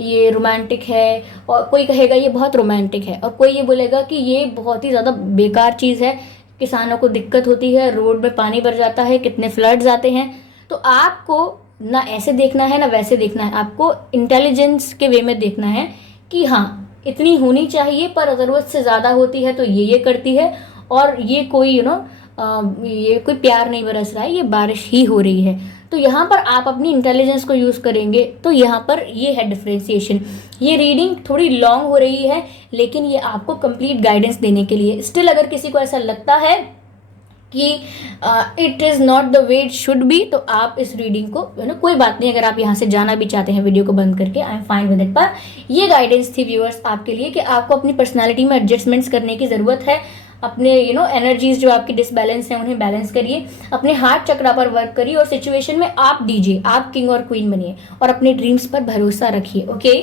ये रोमांटिक है, और कोई कहेगा ये बहुत रोमांटिक है, और कोई ये बोलेगा कि ये बहुत ही ज़्यादा बेकार चीज़ है, किसानों को दिक्कत होती है, रोड में पानी भर जाता है, कितने फ्लड्स आते हैं। तो आपको ना ऐसे देखना है ना वैसे देखना है, आपको इंटेलिजेंस के वे में देखना है कि हाँ इतनी होनी चाहिए, पर ज़रूरत से ज़्यादा होती है तो ये करती है, और ये कोई ये कोई प्यार नहीं बरस रहा है, ये बारिश ही हो रही है। तो यहाँ पर आप अपनी इंटेलिजेंस को यूज़ करेंगे। तो यहाँ पर ये है डिफ्रेंसिएशन। ये रीडिंग थोड़ी लॉन्ग हो रही है, लेकिन ये आपको कंप्लीट गाइडेंस देने के लिए। स्टिल अगर किसी को ऐसा लगता है कि it is not the way it should be, तो आप इस रीडिंग को कोई बात नहीं, अगर आप यहाँ से जाना भी चाहते हैं वीडियो को बंद करके, I am fine with it. पर ये गाइडेंस थी व्यूअर्स आपके लिए कि आपको अपनी पर्सनालिटी में एडजस्टमेंट्स करने की ज़रूरत है। अपने एनर्जीज जो आपकी डिसबैलेंस है उन्हें बैलेंस करिए, अपने हार्ट चक्रा पर वर्क करिए और सिचुएशन में आप दीजिए, आप किंग और क्वीन बनिए और अपने ड्रीम्स पर भरोसा रखिए। ओके,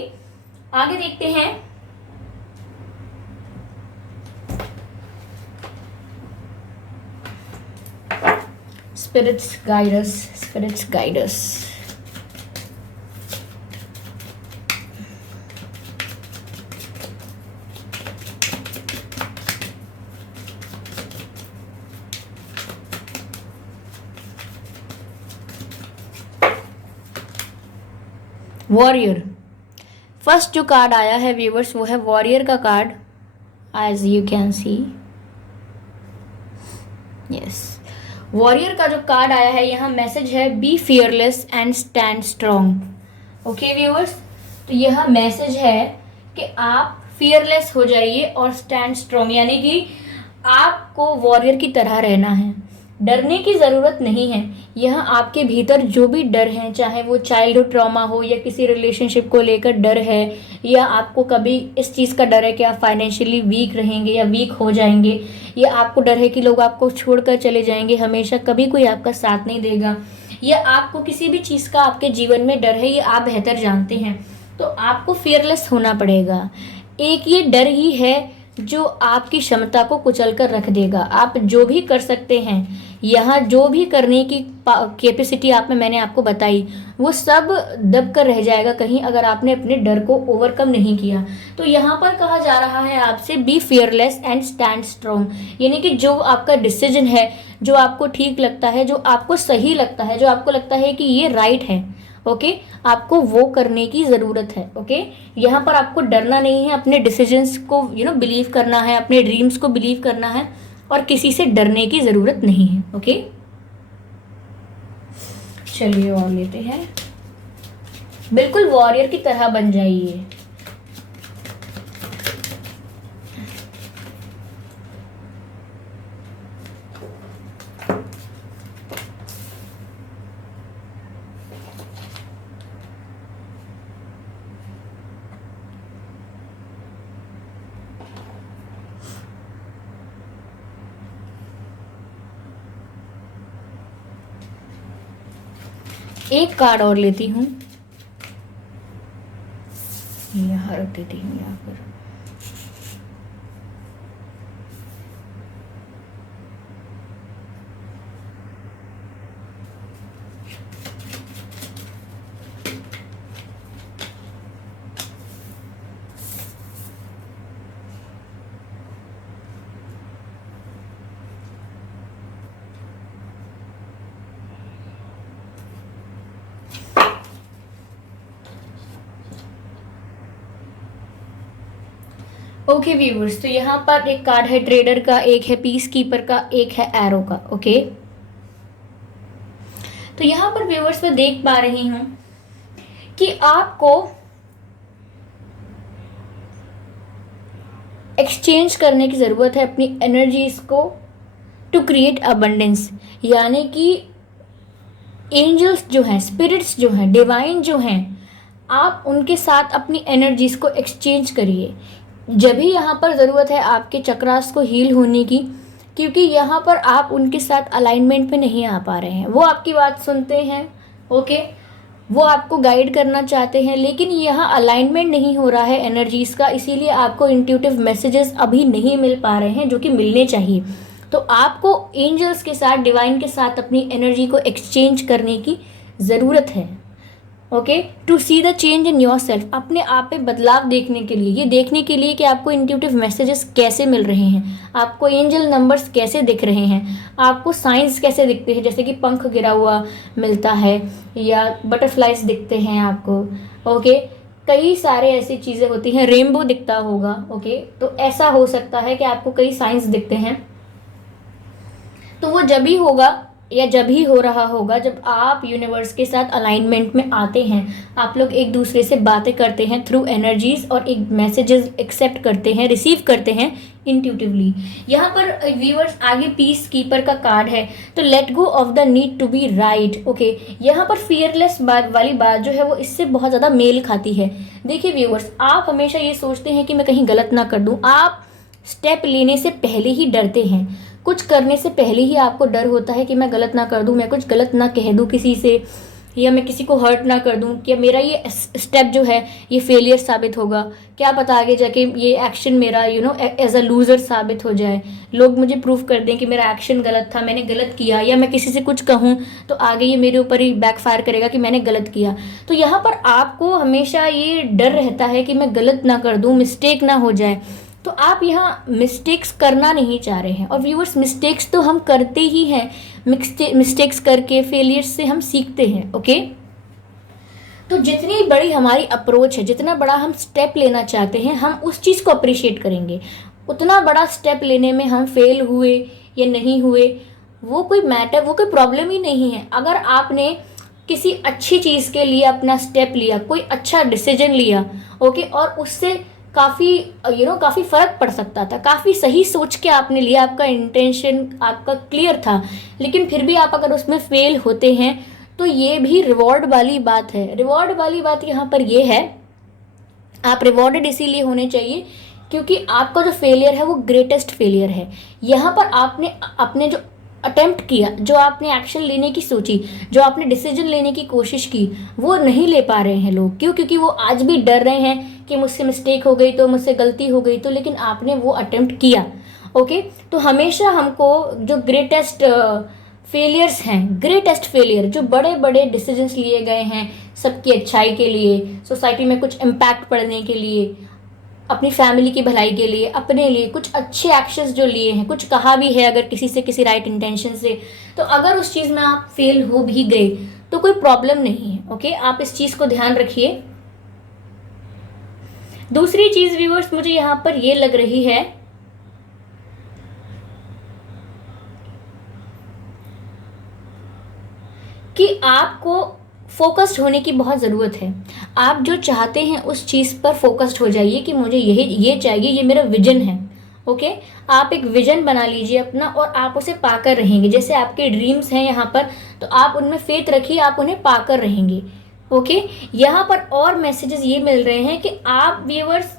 आगे देखते हैं। Spirits guide us, spirits guide us. Warrior, first जो कार्ड आया है व्यूवर्स वो है वॉरियर का card, as you can see. Yes, warrior का जो कार्ड आया है यहाँ मैसेज है be fearless and stand strong. Okay viewers, तो यह मैसेज है कि आप फियरलेस हो जाइए और स्टैंड स्ट्रॉन्ग, यानी कि आपको वॉरियर की तरह रहना है, डरने की ज़रूरत नहीं है। यह आपके भीतर जो भी डर है, चाहे वो चाइल्डहुड ट्रॉमा हो या किसी रिलेशनशिप को लेकर डर है, या आपको कभी इस चीज़ का डर है कि आप फाइनेंशियली वीक रहेंगे या वीक हो जाएंगे, या आपको डर है कि लोग आपको छोड़कर चले जाएंगे, हमेशा कभी कोई आपका साथ नहीं देगा, या आपको किसी भी चीज़ का आपके जीवन में डर है, ये आप बेहतर जानते हैं, तो आपको फियरलेस होना पड़ेगा। एक ये डर ही है जो आपकी क्षमता को कुचल कर रख देगा। आप जो भी कर सकते हैं, यहाँ जो भी करने की कैपेसिटी आप में मैंने आपको बताई, वो सब दब कर रह जाएगा कहीं अगर आपने अपने डर को ओवरकम नहीं किया। तो यहाँ पर कहा जा रहा है आपसे B fearless and stand strong, यानी कि जो आपका डिसीजन है, जो आपको ठीक लगता है, जो आपको सही लगता है, जो आपको लगता है कि ये राइट है, ओके, आपको वो करने की ज़रूरत है। ओके, यहाँ पर आपको डरना नहीं है, अपने डिसीजंस को बिलीव करना है, अपने ड्रीम्स को बिलीव करना है और किसी से डरने की ज़रूरत नहीं है। ओके, चलिए और लेते हैं। बिल्कुल वॉरियर की तरह बन जाइए। एक कार्ड और लेती हूँ, यहाँ रख देती हूँ यहाँ पर। ओके व्यूवर्स, तो यहाँ पर एक कार्ड है ट्रेडर का, एक है पीस कीपर का, एक है एरो का। ओके, तो यहाँ पर व्यूवर्स मैं देख पा रही हूं कि आपको एक्सचेंज करने की ज़रूरत है अपनी एनर्जीज को टू क्रिएट अबंडेंस, यानी कि एंजल्स जो हैं, स्पिरिट्स जो हैं, डिवाइन जो हैं, आप उनके साथ अपनी एनर्जीज को एक्सचेंज करिए। जब भी यहाँ पर ज़रूरत है आपके चक्रास को हील होने की, क्योंकि यहाँ पर आप उनके साथ अलाइनमेंट में नहीं आ पा रहे हैं। वो आपकी बात सुनते हैं, ओके, वो आपको गाइड करना चाहते हैं, लेकिन यहाँ अलाइनमेंट नहीं हो रहा है एनर्जीज़ का, इसीलिए आपको इंट्यूटिव मैसेजेस अभी नहीं मिल पा रहे हैं जो कि मिलने चाहिए। तो आपको एंजल्स के साथ, डिवाइन के साथ अपनी एनर्जी को एक्सचेंज करने की ज़रूरत है। Okay, to see the change in your yourself आप में बदलाव देखने के लिए, ये देखने के लिए कि आपको इंट्यूटिव मैसेजेस कैसे मिल रहे हैं, आपको एंजल नंबर्स कैसे दिख रहे हैं, आपको साइंस कैसे दिखते हैं, जैसे कि पंख गिरा हुआ मिलता है या बटरफ्लाइज दिखते हैं आपको। ओके, कई सारे ऐसी चीज़ें होती हैं, रेनबो दिखता होगा। ओके, तो ऐसा हो सकता है कि आपको कई साइंस दिखते हैं। तो वो जब भी होगा या जब ही हो रहा होगा जब आप यूनिवर्स के साथ अलाइनमेंट में आते हैं, आप लोग एक दूसरे से बातें करते हैं थ्रू एनर्जीज और एक मैसेजेस एक्सेप्ट करते हैं, रिसीव करते हैं इंट्यूटिवली। यहाँ पर व्यूअर्स आगे पीस कीपर का कार्ड है, तो let go of the need to be right. Okay, यहाँ पर फियरलेस बात वाली बात जो है वो इससे बहुत ज़्यादा मेल खाती है। देखिए व्यूअर्स, आप हमेशा ये सोचते हैं कि मैं कहीं गलत ना कर दूँ। आप स्टेप लेने से पहले ही डरते हैं, कुछ करने से पहले ही आपको डर होता है कि मैं गलत ना कर दूं, मैं कुछ गलत ना कह दूं किसी से, या मैं किसी को हर्ट ना कर दूं, कि मेरा ये स्टेप जो है ये फेलियर साबित होगा, क्या पता आगे जाके ये एक्शन मेरा एज अ लूज़र साबित हो जाए, लोग मुझे प्रूफ कर दें कि मेरा एक्शन गलत था, मैंने गलत किया, या मैं किसी से कुछ कहूँ तो आगे ये मेरे ऊपर ही बैकफायर करेगा कि मैंने गलत किया। तो यहाँ पर आपको हमेशा ये डर रहता है कि मैं गलत ना कर दूँ, मिस्टेक ना हो जाए। तो आप यहाँ मिस्टेक्स करना नहीं चाह रहे हैं। और व्यूअर्स, मिस्टेक्स तो हम करते ही हैं, मिस्टेक्स करके फेलियर्स से हम सीखते हैं। ओके, तो जितनी बड़ी हमारी अप्रोच है, जितना बड़ा हम स्टेप लेना चाहते हैं, हम उस चीज़ को अप्रिशिएट करेंगे। उतना बड़ा स्टेप लेने में हम फेल हुए या नहीं हुए, वो कोई मैटर, वो कोई प्रॉब्लम ही नहीं है। अगर आपने किसी अच्छी चीज़ के लिए अपना स्टेप लिया, कोई अच्छा डिसीजन लिया, ओके, और उससे काफ़ी काफ़ी फ़र्क पड़ सकता था, काफ़ी सही सोच के आपने लिया, आपका इंटेंशन आपका क्लियर था, लेकिन फिर भी आप अगर उसमें फेल होते हैं तो ये भी रिवॉर्ड वाली बात है। रिवॉर्ड वाली बात यहाँ पर ये है, आप रिवॉर्डेड इसीलिए होने चाहिए क्योंकि आपका जो फेलियर है वो ग्रेटेस्ट फेलियर है। यहाँ पर आपने अपने जो अटेम्प्ट किया, जो आपने एक्शन लेने की सोची, जो आपने डिसीजन लेने की कोशिश की, वो नहीं ले पा रहे हैं लोग। क्यों? क्योंकि वो आज भी डर रहे हैं कि मुझसे मिस्टेक हो गई तो, मुझसे गलती हो गई तो, लेकिन आपने वो अटेम्प्ट किया। ओके, तो हमेशा हमको जो ग्रेटेस्ट फेलियर्स हैं, ग्रेटेस्ट फेलियर जो बड़े बड़े डिसीजंस लिए गए हैं सबकी अच्छाई के लिए, सोसाइटी में कुछ इम्पैक्ट पड़ने के लिए, अपनी फैमिली की भलाई के लिए, अपने लिए कुछ अच्छे एक्शंस जो लिए हैं, कुछ कहा भी है अगर किसी से, किसी राइट इंटेंशन से, तो अगर उस चीज़ में आप फेल हो भी गए तो कोई प्रॉब्लम नहीं है। ओके, आप इस चीज़ को ध्यान रखिए। दूसरी चीज़ व्यूअर्स मुझे यहाँ पर ये लग रही है कि आपको फोकस्ड होने की बहुत ज़रूरत है। आप जो चाहते हैं उस चीज़ पर फोकस्ड हो जाइए कि मुझे ये चाहिए, ये मेरा विजन है। ओके, आप एक विजन बना लीजिए अपना और आप उसे पाकर रहेंगे। जैसे आपके ड्रीम्स हैं यहाँ पर, तो आप उनमें फेथ रखिए, आप उन्हें पाकर रहेंगे। ओके, यहाँ पर और मैसेजेस ये मिल रहे हैं कि आप व्यूअर्स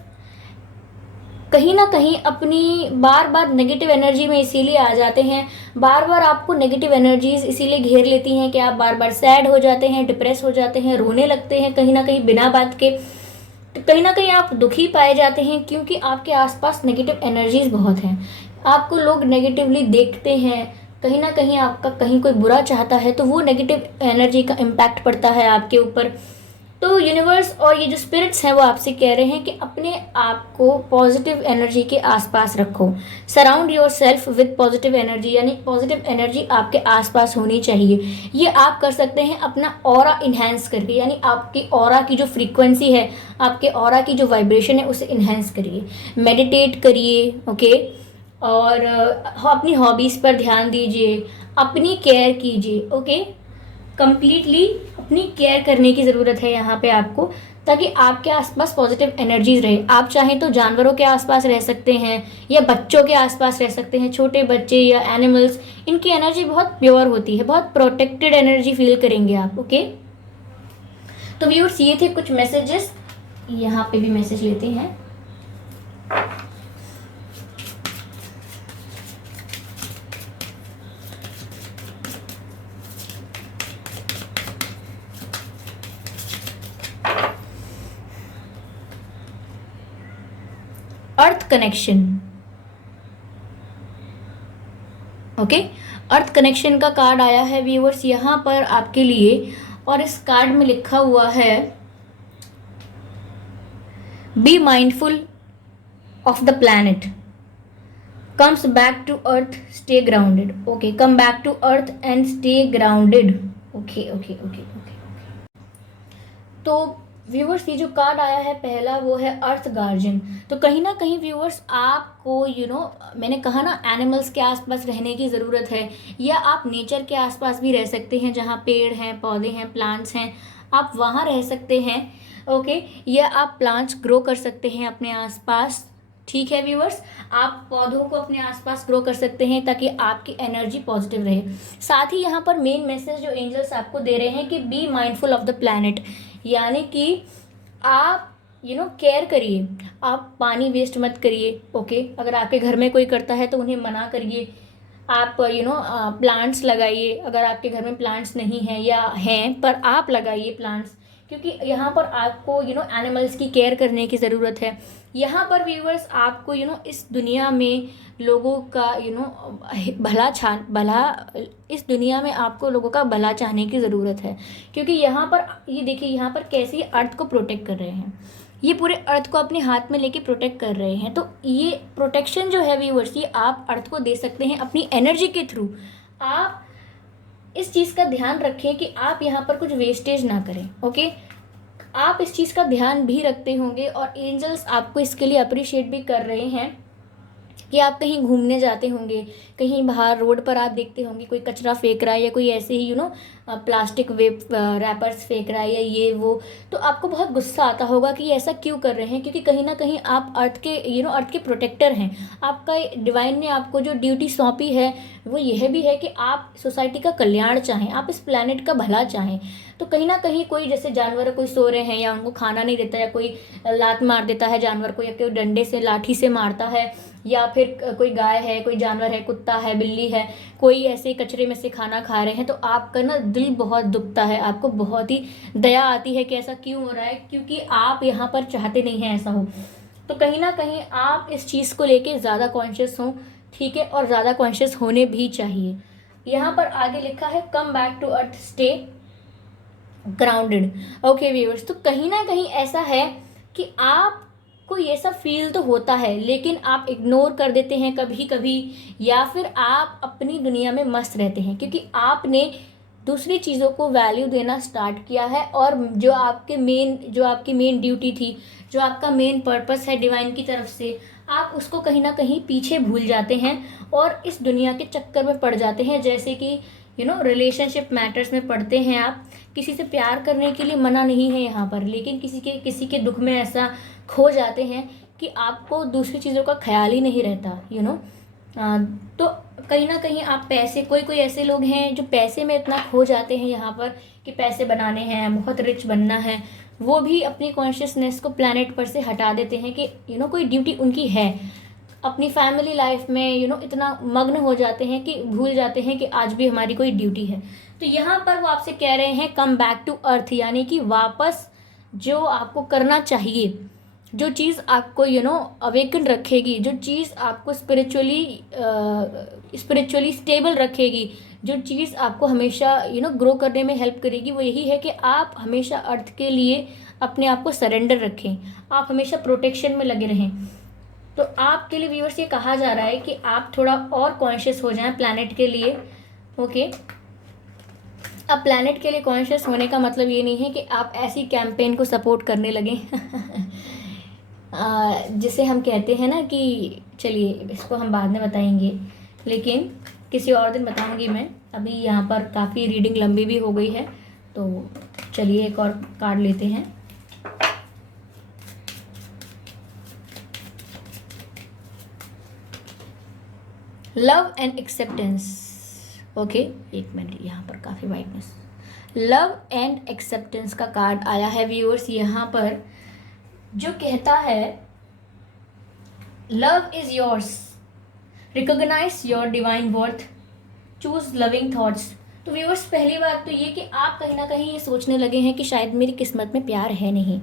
कहीं ना कहीं अपनी बार बार नेगेटिव एनर्जी में इसीलिए आ जाते हैं, बार बार आपको नेगेटिव एनर्जीज इसीलिए घेर लेती हैं कि आप बार बार सैड हो जाते हैं, डिप्रेस हो जाते हैं, रोने लगते हैं कहीं ना कहीं बिना बात के। तो कहीं ना कहीं आप दुखी पाए जाते हैं क्योंकि आपके आसपास नेगेटिव एनर्जीज बहुत हैं, आपको लोग नेगेटिवली देखते हैं, कहीं ना कहीं आपका कहीं कोई बुरा चाहता है तो वो नेगेटिव एनर्जी का इम्पैक्ट पड़ता है आपके ऊपर। तो यूनिवर्स और ये जो स्पिरिट्स हैं वो आपसे कह रहे हैं कि अपने आप को पॉजिटिव एनर्जी के आसपास रखो। Surround your self with positive energy, यानी पॉजिटिव एनर्जी आपके आसपास होनी चाहिए। ये आप कर सकते हैं अपना ऑरा इन्हेंस करके, यानी आपकी ऑरा की जो फ्रीक्वेंसी है, आपके ऑरा की जो वाइब्रेशन है उसे इन्हेंस करिए, मेडिटेट करिए। ओके, और अपनी हॉबीज़ पर ध्यान दीजिए, अपनी केयर कीजिए। ओके, कंप्लीटली अपनी केयर करने की ज़रूरत है यहाँ पे आपको, ताकि आपके आसपास पॉजिटिव एनर्जीज रहे। आप चाहें तो जानवरों के आसपास रह सकते हैं या बच्चों के आसपास रह सकते हैं, छोटे बच्चे या एनिमल्स, इनकी एनर्जी बहुत प्योर होती है, बहुत प्रोटेक्टेड एनर्जी फील करेंगे आप। ओके, तो व्यूअर्स ये थे कुछ मैसेजेस, यहाँ पे भी मैसेज लेते हैं। अर्थ कनेक्शन। ओके, अर्थ कनेक्शन का कार्ड आया है व्यूअर्स यहाँ पर आपके लिए, और इस कार्ड में लिखा हुआ है be mindful of the planet, comes back to earth, stay grounded. Okay, come back to earth and stay grounded. Okay okay okay okay. तो व्यूअर्स ये जो कार्ड आया है पहला वो है अर्थ गार्जियन। तो कहीं ना कहीं व्यूअर्स आपको मैंने कहा ना एनिमल्स के आसपास रहने की ज़रूरत है, या आप नेचर के आसपास भी रह सकते हैं जहाँ पेड़ हैं, पौधे हैं, प्लांट्स हैं, आप वहाँ रह सकते हैं। ओके, या आप प्लांट्स ग्रो कर सकते हैं अपने आसपास। ठीक है व्यूअर्स, आप पौधों को अपने आसपास ग्रो कर सकते हैं ताकि आपकी एनर्जी पॉजिटिव रहे। साथ ही यहाँ पर मेन मैसेज जो एंजल्स आपको दे रहे हैं कि B mindful of the planet, यानी कि आप केयर करिए, आप पानी वेस्ट मत करिए। ओके, अगर आपके घर में कोई करता है तो उन्हें मना करिए। आप प्लांट्स लगाइए, अगर आपके घर में प्लांट्स नहीं हैं या हैं पर आप लगाइए प्लांट्स, क्योंकि यहाँ पर आपको एनिमल्स की केयर करने की ज़रूरत है। यहाँ पर व्यूअर्स आपको इस दुनिया में लोगों का भला इस दुनिया में आपको लोगों का भला चाहने की ज़रूरत है, क्योंकि यहाँ पर ये देखिए यहाँ पर कैसे अर्थ को प्रोटेक्ट कर रहे हैं, ये पूरे अर्थ को अपने हाथ में लेके प्रोटेक्ट कर रहे हैं। तो ये प्रोटेक्शन जो है व्यूअर्स, ये आप अर्थ को दे सकते हैं अपनी एनर्जी के थ्रू। आप इस चीज़ का ध्यान रखें कि आप यहाँ पर कुछ वेस्टेज ना करें। ओके, आप इस चीज़ का ध्यान भी रखते होंगे और एंजल्स आपको इसके लिए अप्रिशिएट भी कर रहे हैं कि आप कहीं घूमने जाते होंगे, कहीं बाहर रोड पर आप देखते होंगे कोई कचरा फेंक रहा है या कोई ऐसे ही प्लास्टिक वेप रैपर्स फेंक रहा है या ये वो, तो आपको बहुत गुस्सा आता होगा कि ऐसा क्यों कर रहे हैं, क्योंकि कहीं ना कहीं आप अर्थ के अर्थ के प्रोटेक्टर हैं। आपका डिवाइन ने आपको जो ड्यूटी सौंपी है वो यह भी है कि आप सोसाइटी का कल्याण चाहें, आप इस प्लैनेट का भला चाहें। तो कहीं ना कहीं कोई जैसे जानवर कोई सो रहे हैं या उनको खाना नहीं देता, या कोई लात मार देता है जानवर को, या कोई डंडे से लाठी से मारता है, या फिर कोई गाय है, कोई जानवर है, कुत्ता है, बिल्ली है, कोई ऐसे कचरे में से खाना खा रहे हैं, तो आपका ना दिल बहुत दुखता है, आपको बहुत ही दया आती है कि ऐसा क्यों हो रहा है, क्योंकि आप यहाँ पर चाहते नहीं हैं ऐसा हो। तो कहीं ना कहीं आप इस चीज़ को लेके ज़्यादा कॉन्शियस हों, ठीक है, और ज़्यादा कॉन्शियस होने भी चाहिए। यहाँ पर आगे लिखा है come back to earth, stay grounded. Okay viewers, तो कहीं ना कहीं ऐसा है कि आपको ये सब फील तो होता है लेकिन आप इग्नोर कर देते हैं कभी कभी, या फिर आप अपनी दुनिया में मस्त रहते हैं क्योंकि आपने दूसरी चीज़ों को वैल्यू देना स्टार्ट किया है, और जो आपकी मेन ड्यूटी थी, जो आपका मेन पर्पस है डिवाइन की तरफ से, आप उसको कहीं ना कहीं पीछे भूल जाते हैं और इस दुनिया के चक्कर में पड़ जाते हैं। जैसे कि रिलेशनशिप मैटर्स में पढ़ते हैं आप, किसी से प्यार करने के लिए मना नहीं है यहाँ पर, लेकिन किसी के दुख में ऐसा खो जाते हैं कि आपको दूसरी चीज़ों का ख्याल ही नहीं रहता। तो कहीं ना कहीं आप पैसे, कोई ऐसे लोग हैं जो पैसे में इतना खो जाते हैं यहाँ पर कि पैसे बनाने हैं, बहुत रिच बनना है, वो भी अपनी कॉन्शियसनेस को प्लैनेट पर से हटा देते हैं कि कोई ड्यूटी उनकी है। अपनी फैमिली लाइफ में इतना मग्न हो जाते हैं कि भूल जाते हैं कि आज भी हमारी कोई ड्यूटी है। तो यहाँ पर वो आपसे कह रहे हैं कम बैक टू अर्थ, यानी कि वापस जो आपको करना चाहिए, जो चीज़ आपको अवेकन रखेगी, जो चीज़ आपको स्पिरिचुअली स्टेबल रखेगी, जो चीज़ आपको हमेशा ग्रो करने में हेल्प करेगी, वो यही है कि आप हमेशा अर्थ के लिए अपने आप को सरेंडर रखें, आप हमेशा प्रोटेक्शन में लगे रहें। तो आपके लिए व्यूअर्स ये कहा जा रहा है कि आप थोड़ा और कॉन्शियस हो जाएं प्लैनेट के लिए। ओके, अब प्लैनेट के लिए कॉन्शियस होने का मतलब ये नहीं है कि आप ऐसी कैंपेन को सपोर्ट करने लगें जिसे हम कहते हैं ना कि चलिए इसको हम बाद में बताएंगे, लेकिन किसी और दिन बताऊंगी मैं। अभी यहाँ पर काफ़ी रीडिंग लंबी भी हो गई है, तो चलिए एक और कार्ड लेते हैं। Love and acceptance. ओके, एक मिनट, यहाँ पर काफ़ी वाइटनेस। लव एंड एक्सेप्टेंस का कार्ड आया है व्यूअर्स यहाँ पर, जो कहता है love is yours, recognize your divine worth, choose loving thoughts. तो व्यूअर्स पहली बात तो ये कि आप कहीं ना कहीं ये सोचने लगे हैं कि शायद मेरी किस्मत में प्यार है नहीं।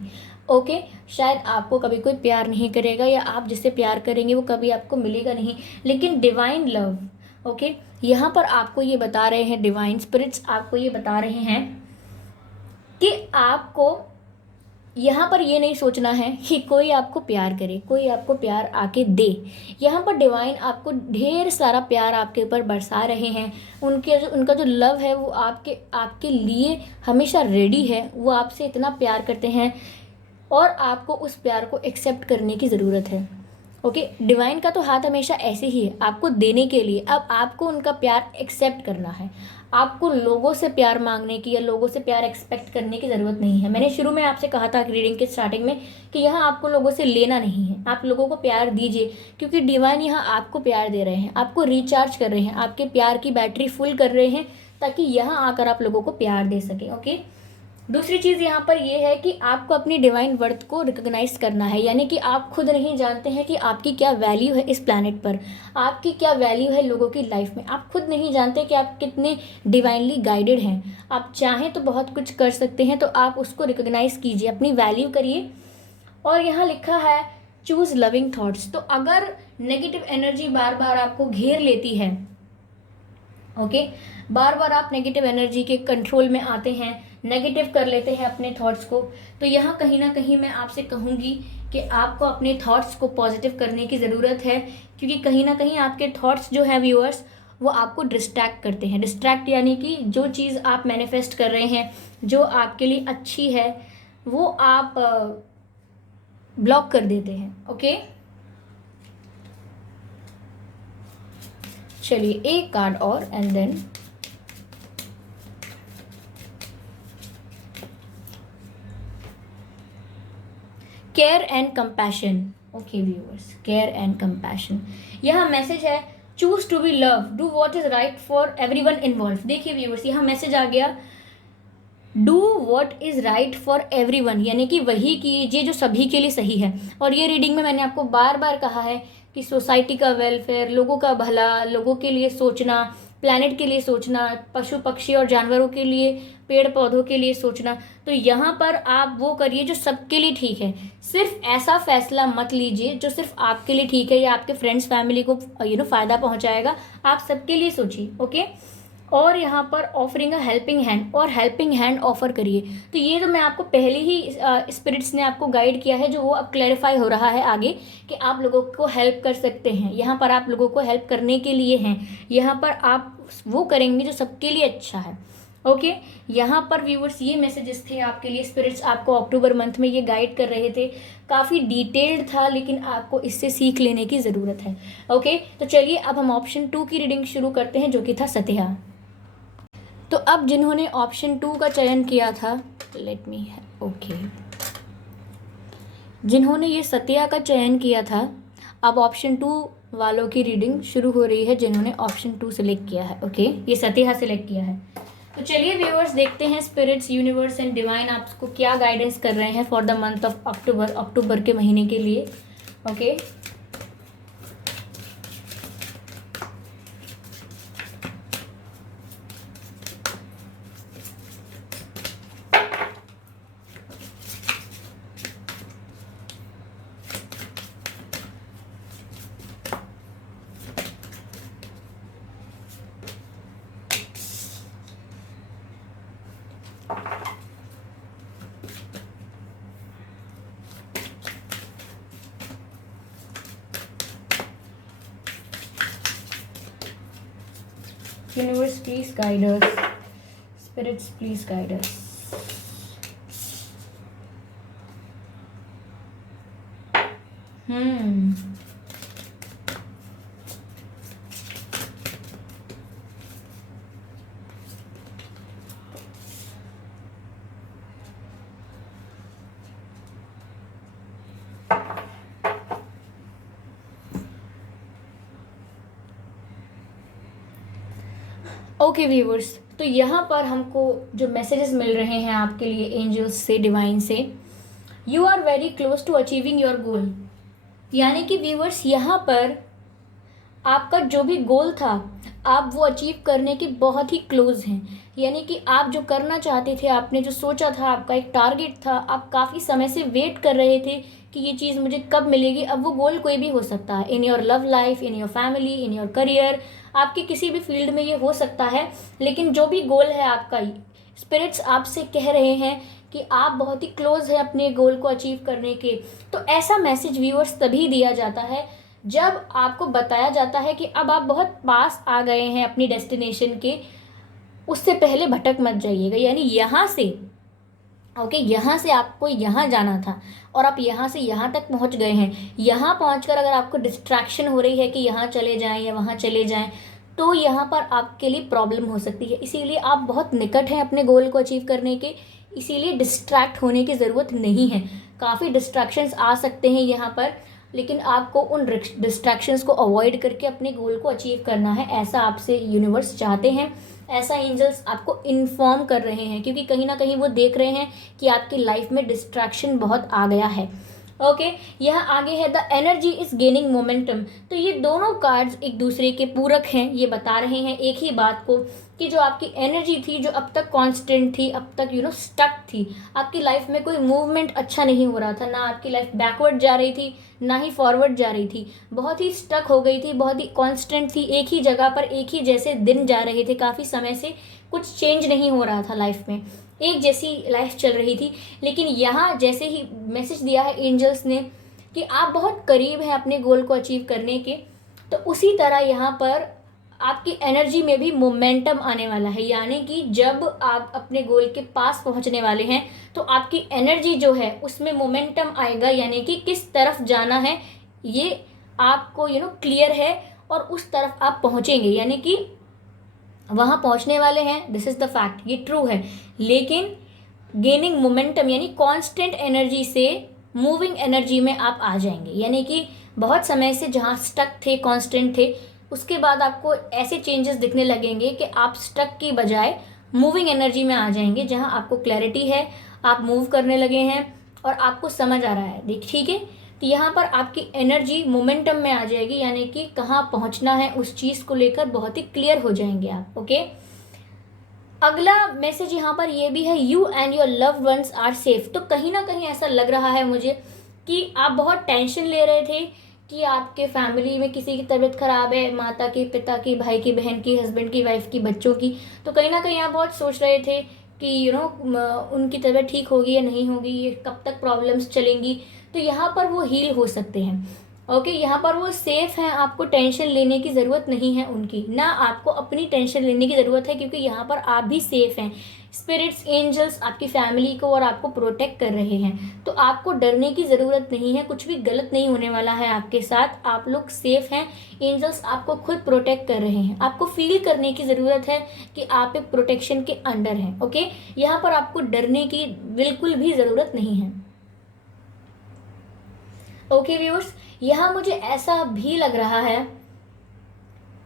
ओके, शायद आपको कभी कोई प्यार नहीं करेगा, या आप जिससे प्यार करेंगे वो कभी आपको मिलेगा नहीं, लेकिन डिवाइन लव, ओके, यहाँ पर आपको ये बता रहे हैं, डिवाइन स्पिरिट्स आपको ये बता रहे हैं कि आपको यहाँ पर ये नहीं सोचना है कि कोई आपको प्यार करे, कोई आपको प्यार आके दे। यहाँ पर डिवाइन आपको ढेर सारा प्यार आपके ऊपर बरसा रहे हैं। उनका जो लव है वो आपके आपके लिए हमेशा रेडी है। वो आपसे इतना प्यार करते हैं और आपको उस प्यार को एक्सेप्ट करने की ज़रूरत है। ओके, डिवाइन का तो हाथ हमेशा ऐसे ही है आपको देने के लिए। अब आपको उनका प्यार एक्सेप्ट करना है। आपको लोगों से प्यार मांगने की या लोगों से प्यार एक्सपेक्ट करने की ज़रूरत नहीं है। मैंने शुरू में आपसे कहा था रीडिंग के स्टार्टिंग में कि यहाँ आपको लोगों से लेना नहीं है, आप लोगों को प्यार दीजिए, क्योंकि डिवाइन यहाँ आपको प्यार दे रहे हैं, आपको रिचार्ज कर रहे हैं, आपके प्यार की बैटरी फुल कर रहे हैं, ताकि यहाँ आकर आप लोगों को प्यार दे सकें। ओके, दूसरी चीज़ यहाँ पर ये है कि आपको अपनी डिवाइन वर्थ को रिकॉग्नाइज करना है। यानी कि आप खुद नहीं जानते हैं कि आपकी क्या वैल्यू है इस प्लैनेट पर, आपकी क्या वैल्यू है लोगों की लाइफ में। आप खुद नहीं जानते कि आप कितने डिवाइनली गाइडेड हैं। आप चाहें तो बहुत कुछ कर सकते हैं, तो आप उसको रिकॉग्नाइज कीजिए, अपनी वैल्यू करिए। और यहाँ लिखा है चूज़ लविंग थॉट्स। तो अगर नेगेटिव एनर्जी बार बार आपको घेर लेती है, ओके, बार बार आप नेगेटिव एनर्जी के कंट्रोल में आते हैं, नेगेटिव कर लेते हैं अपने थॉट्स को, तो यहाँ कहीं ना कहीं मैं आपसे कहूँगी कि आपको अपने थॉट्स को पॉजिटिव करने की ज़रूरत है। क्योंकि कहीं ना कहीं आपके थॉट्स जो है व्यूअर्स, वो आपको डिस्ट्रैक्ट करते हैं। डिस्ट्रैक्ट यानी कि जो चीज़ आप मैनिफेस्ट कर रहे हैं, जो आपके लिए अच्छी है, वो आप ब्लॉक कर देते हैं। ओके, चलिए एक कार्ड और and then care and compassion. Okay viewers, care and compassion, यह मैसेज है choose to be love, do what is right for everyone involve. देखिए व्यूअर्स, यहाँ मैसेज आ गया do what is right for everyone, यानी कि वही कीजिए जो सभी के लिए सही है। और ये रीडिंग में मैंने आपको बार बार कहा है कि सोसाइटी का वेलफेयर, लोगों का भला, लोगों के लिए सोचना, प्लैनेट के लिए सोचना, पशु पक्षी और जानवरों के लिए, पेड़ पौधों के लिए सोचना। तो यहाँ पर आप वो करिए जो सबके लिए ठीक है। सिर्फ ऐसा फैसला मत लीजिए जो सिर्फ आपके लिए ठीक है या आपके फ्रेंड्स फैमिली को फ़ायदा पहुँचाएगा। आप सबके लिए सोचिए। ओके, और यहाँ पर ऑफरिंग अ हेल्पिंग हैंड, और हेल्पिंग हैंड ऑफर करिए। तो ये तो मैं आपको पहले ही स्पिरिट्स ने आपको गाइड किया है, जो वो अब क्लैरिफाई हो रहा है आगे कि आप लोगों को हेल्प कर सकते हैं। यहाँ पर आप लोगों को हेल्प करने के लिए हैं, यहाँ पर आप वो करेंगे जो सबके लिए अच्छा है। ओके, यहाँ पर व्यूअर्स ये मैसेजेस थे आपके लिए। स्पिरिट्स आपको अक्टूबर मंथ में ये गाइड कर रहे थे। काफ़ी डिटेल्ड था, लेकिन आपको इससे सीख लेने की ज़रूरत है। ओके, तो चलिए अब हम ऑप्शन 2 की रीडिंग शुरू करते हैं, जो कि था सत्या। तो अब जिन्होंने ऑप्शन 2 का चयन किया था, लेट मी, ओके, जिन्होंने ये सत्या का चयन किया था, अब ऑप्शन 2 वालों की रीडिंग शुरू हो रही है, जिन्होंने ऑप्शन 2 सेलेक्ट किया है। ओके, ये सत्या सेलेक्ट किया है। तो चलिए व्यूअर्स, देखते हैं स्पिरिट्स, यूनिवर्स एंड डिवाइन आपको क्या गाइडेंस कर रहे हैं for the month of October, October के महीने के लिए। Okay, universe please guide us, spirits please guide us. Okay viewers, तो यहाँ पर हमको जो मैसेजेस मिल रहे हैं आपके लिए एंजल्स से, डिवाइन से, you are very close to achieving your goal. यानी कि व्यूवर्स, यहाँ पर आपका जो भी गोल था, आप वो अचीव करने के बहुत ही क्लोज हैं। यानी कि आप जो करना चाहते थे, आपने जो सोचा था, आपका एक टारगेट था, आप काफ़ी समय से वेट कर रहे थे कि ये चीज़ मुझे कब मिलेगी। अब वो गोल कोई भी हो सकता है, in your love life, in your family, in your career, आपके किसी भी फील्ड में ये हो सकता है। लेकिन जो भी गोल है आपका, स्पिरिट्स आपसे कह रहे हैं कि आप बहुत ही क्लोज हैं अपने गोल को अचीव करने के, तो ऐसा मैसेज व्यूअर्स तभी दिया जाता है जब आपको बताया जाता है कि अब आप बहुत पास आ गए हैं अपनी डेस्टिनेशन के, उससे पहले भटक मत जाइएगा। यानी यहाँ से ओके, यहाँ से आपको यहाँ जाना था और आप यहाँ से यहाँ तक पहुँच गए हैं। यहाँ पहुँचकर अगर आपको डिस्ट्रैक्शन हो रही है कि यहाँ चले जाएं या वहाँ चले जाएं, तो यहाँ पर आपके लिए प्रॉब्लम हो सकती है। इसीलिए आप बहुत निकट हैं अपने गोल को अचीव करने के, इसीलिए डिस्ट्रैक्ट होने की ज़रूरत नहीं है। काफ़ी डिस्ट्रैक्शंस आ सकते हैं यहाँ पर, लेकिन आपको उन डिस्ट्रैक्शंस को अवॉइड करके अपने गोल को अचीव करना है, ऐसा आपसे यूनिवर्स चाहते हैं, ऐसा एंजल्स आपको इन्फॉर्म कर रहे हैं, क्योंकि कहीं ना कहीं वो देख रहे हैं कि आपकी लाइफ में डिस्ट्रैक्शन बहुत आ गया है। ओके, यहाँ आगे है the energy is gaining momentum. तो ये दोनों कार्ड्स एक दूसरे के पूरक हैं, ये बता रहे हैं एक ही बात को कि जो आपकी एनर्जी थी, जो अब तक कांस्टेंट थी, अब तक स्टक थी, आपकी लाइफ में कोई मूवमेंट अच्छा नहीं हो रहा था, ना आपकी लाइफ बैकवर्ड जा रही थी ना ही फॉरवर्ड जा रही थी, बहुत ही स्टक हो गई थी, बहुत ही कांस्टेंट थी, एक ही जगह पर एक ही जैसे दिन जा रहे थे, काफ़ी समय से कुछ चेंज नहीं हो रहा था लाइफ में, एक जैसी लाइफ चल रही थी। लेकिन यहाँ जैसे ही मैसेज दिया है एंजल्स ने कि आप बहुत करीब हैं अपने गोल को अचीव करने के, तो उसी तरह यहाँ पर आपकी एनर्जी में भी मोमेंटम आने वाला है। यानी कि जब आप अपने गोल के पास पहुँचने वाले हैं तो आपकी एनर्जी जो है उसमें मोमेंटम आएगा, यानी कि किस तरफ जाना है ये आपको क्लियर है और उस तरफ आप पहुँचेंगे, यानी कि वहाँ पहुँचने वाले हैं। दिस इज़ द फैक्ट, ये ट्रू है। लेकिन गेनिंग मोमेंटम यानी कांस्टेंट एनर्जी से मूविंग एनर्जी में आप आ जाएंगे, यानी कि बहुत समय से जहाँ स्टक थे, कांस्टेंट थे, उसके बाद आपको ऐसे चेंजेस दिखने लगेंगे कि आप स्टक की बजाय मूविंग एनर्जी में आ जाएंगे, जहाँ आपको क्लैरिटी है, आप मूव करने लगे हैं और आपको समझ आ रहा है। देख ठीक है, तो यहाँ पर आपकी एनर्जी मोमेंटम में आ जाएगी, यानी कि कहाँ पहुँचना है उस चीज़ को लेकर बहुत ही क्लियर हो जाएंगे आप। ओके, अगला मैसेज यहाँ पर ये भी है, you and your loved ones are safe. तो कहीं ना कहीं ऐसा लग रहा है मुझे कि आप बहुत टेंशन ले रहे थे कि आपके फैमिली में किसी की तबीयत खराब है, माता की, पिता की, भाई की, बहन की, हस्बैंड की, वाइफ की, बच्चों की। तो कहीं ना कहीं आप बहुत सोच रहे थे कि उनकी तबीयत ठीक होगी या नहीं होगी, ये कब तक प्रॉब्लम्स चलेंगी। तो यहाँ पर वो हील हो सकते हैं। ओके, यहाँ पर वो सेफ हैं, आपको टेंशन लेने की ज़रूरत नहीं है उनकी, ना आपको अपनी टेंशन लेने की ज़रूरत है, क्योंकि यहाँ पर आप भी सेफ हैं। स्पिरिट्स, एंजल्स आपकी फैमिली को और आपको प्रोटेक्ट कर रहे हैं, तो आपको डरने की ज़रूरत नहीं है, कुछ भी गलत नहीं होने वाला है आपके साथ, आप लोग सेफ हैं। एंजल्स आपको खुद प्रोटेक्ट कर रहे हैं, आपको फील करने की ज़रूरत है कि आप एक प्रोटेक्शन के अंडर हैं। ओके, यहाँ पर आपको डरने की बिल्कुल भी ज़रूरत नहीं है। ओके व्यूअर्स, यहाँ मुझे ऐसा भी लग रहा है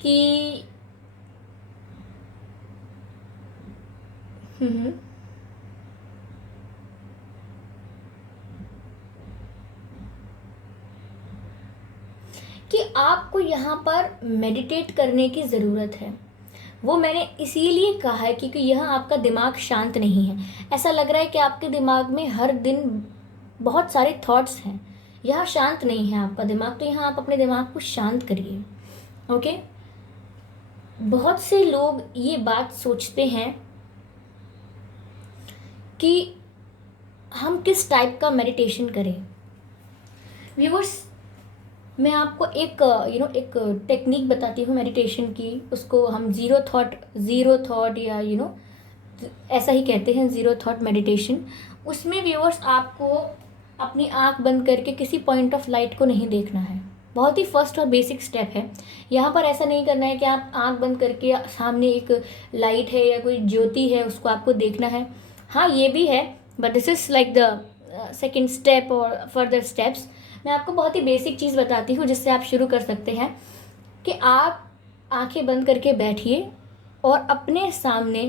कि कि आपको यहाँ पर मेडिटेट करने की ज़रूरत है। वो मैंने इसीलिए कहा है क्योंकि यहाँ आपका दिमाग शांत नहीं है। ऐसा लग रहा है कि आपके दिमाग में हर दिन बहुत सारे थॉट्स हैं, यहाँ शांत नहीं है आपका दिमाग। तो यहाँ आप अपने दिमाग को शांत करिए। ओके, बहुत से लोग ये बात सोचते हैं कि हम किस टाइप का मेडिटेशन करें। व्यूअर्स, मैं आपको एक एक टेक्निक बताती हूँ मेडिटेशन की, उसको हम ज़ीरो थॉट या ऐसा ही कहते हैं, ज़ीरो थॉट मेडिटेशन। उसमें व्यूअर्स आपको अपनी आंख बंद करके किसी पॉइंट ऑफ लाइट को नहीं देखना है। बहुत ही फर्स्ट और बेसिक स्टेप है। यहाँ पर ऐसा नहीं करना है कि आप आंख बंद करके सामने एक लाइट है या कोई ज्योति है उसको आपको देखना है। हाँ, ये भी है, but this is like the second step और फर्दर स्टेप्स। मैं आपको बहुत ही बेसिक चीज़ बताती हूँ जिससे आप शुरू कर सकते हैं कि आप आंखें बंद करके बैठिए और अपने सामने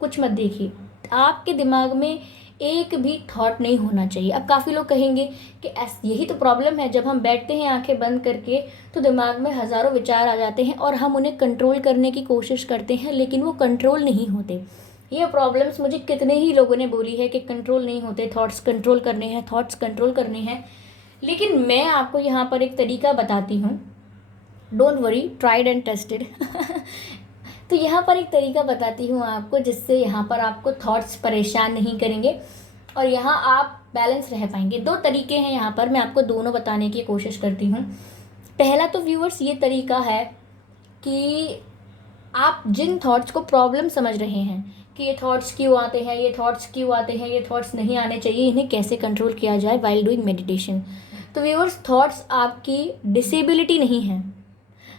कुछ मत देखिए। आपके दिमाग में एक भी थॉट नहीं होना चाहिए। अब काफ़ी लोग कहेंगे कि यही तो प्रॉब्लम है, जब हम बैठते हैं आंखें बंद करके तो दिमाग में हज़ारों विचार आ जाते हैं और हम उन्हें कंट्रोल करने की कोशिश करते हैं, लेकिन वो कंट्रोल नहीं होते। ये प्रॉब्लम्स मुझे कितने ही लोगों ने बोली है कि कंट्रोल नहीं होते, थॉट्स कंट्रोल करने हैं, थॉट्स कंट्रोल करने हैं। लेकिन मैं आपको यहाँ पर एक तरीका बताती हूँ, don't worry, tried and tested. तो यहाँ पर एक तरीका बताती हूँ आपको जिससे यहाँ पर आपको थॉट्स परेशान नहीं करेंगे। और यहाँ आप बैलेंस रह पाएंगे। दो तरीके हैं यहाँ पर, मैं आपको दोनों बताने की कोशिश करती हूँ। पहला तो व्यूअर्स ये तरीका है कि आप जिन थॉट्स को प्रॉब्लम समझ रहे हैं कि ये थॉट्स क्यों आते हैं, ये थॉट्स क्यों आते हैं, ये थॉट्स नहीं आने चाहिए, इन्हें कैसे कंट्रोल किया जाए वाइल डूइंग मेडिटेशन। तो व्यूअर्स, थॉट्स आपकी डिसेबिलिटी नहीं है।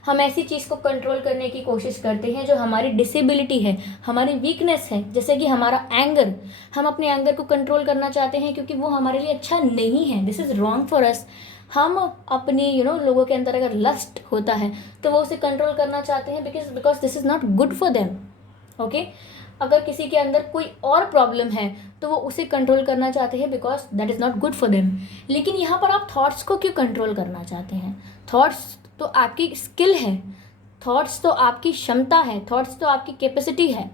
हम ऐसी चीज़ को कंट्रोल करने की कोशिश करते हैं जो हमारी डिसेबिलिटी है, हमारी वीकनेस है। जैसे कि हमारा एंगर, हम अपने एंगर को कंट्रोल करना चाहते हैं क्योंकि वो हमारे लिए अच्छा नहीं है, this is wrong for us. हम अपनी लोगों के अंदर अगर लस्ट होता है तो वो उसे कंट्रोल करना चाहते हैं because this is not good for them. Okay, अगर किसी के अंदर कोई और प्रॉब्लम है तो वो उसे कंट्रोल करना चाहते हैं because that is not good for them. लेकिन यहाँ पर आप थॉट्स को क्यों कंट्रोल करना चाहते हैं? थॉट्स तो आपकी स्किल है, थॉट्स तो आपकी क्षमता है, थॉट्स तो आपकी कैपेसिटी है।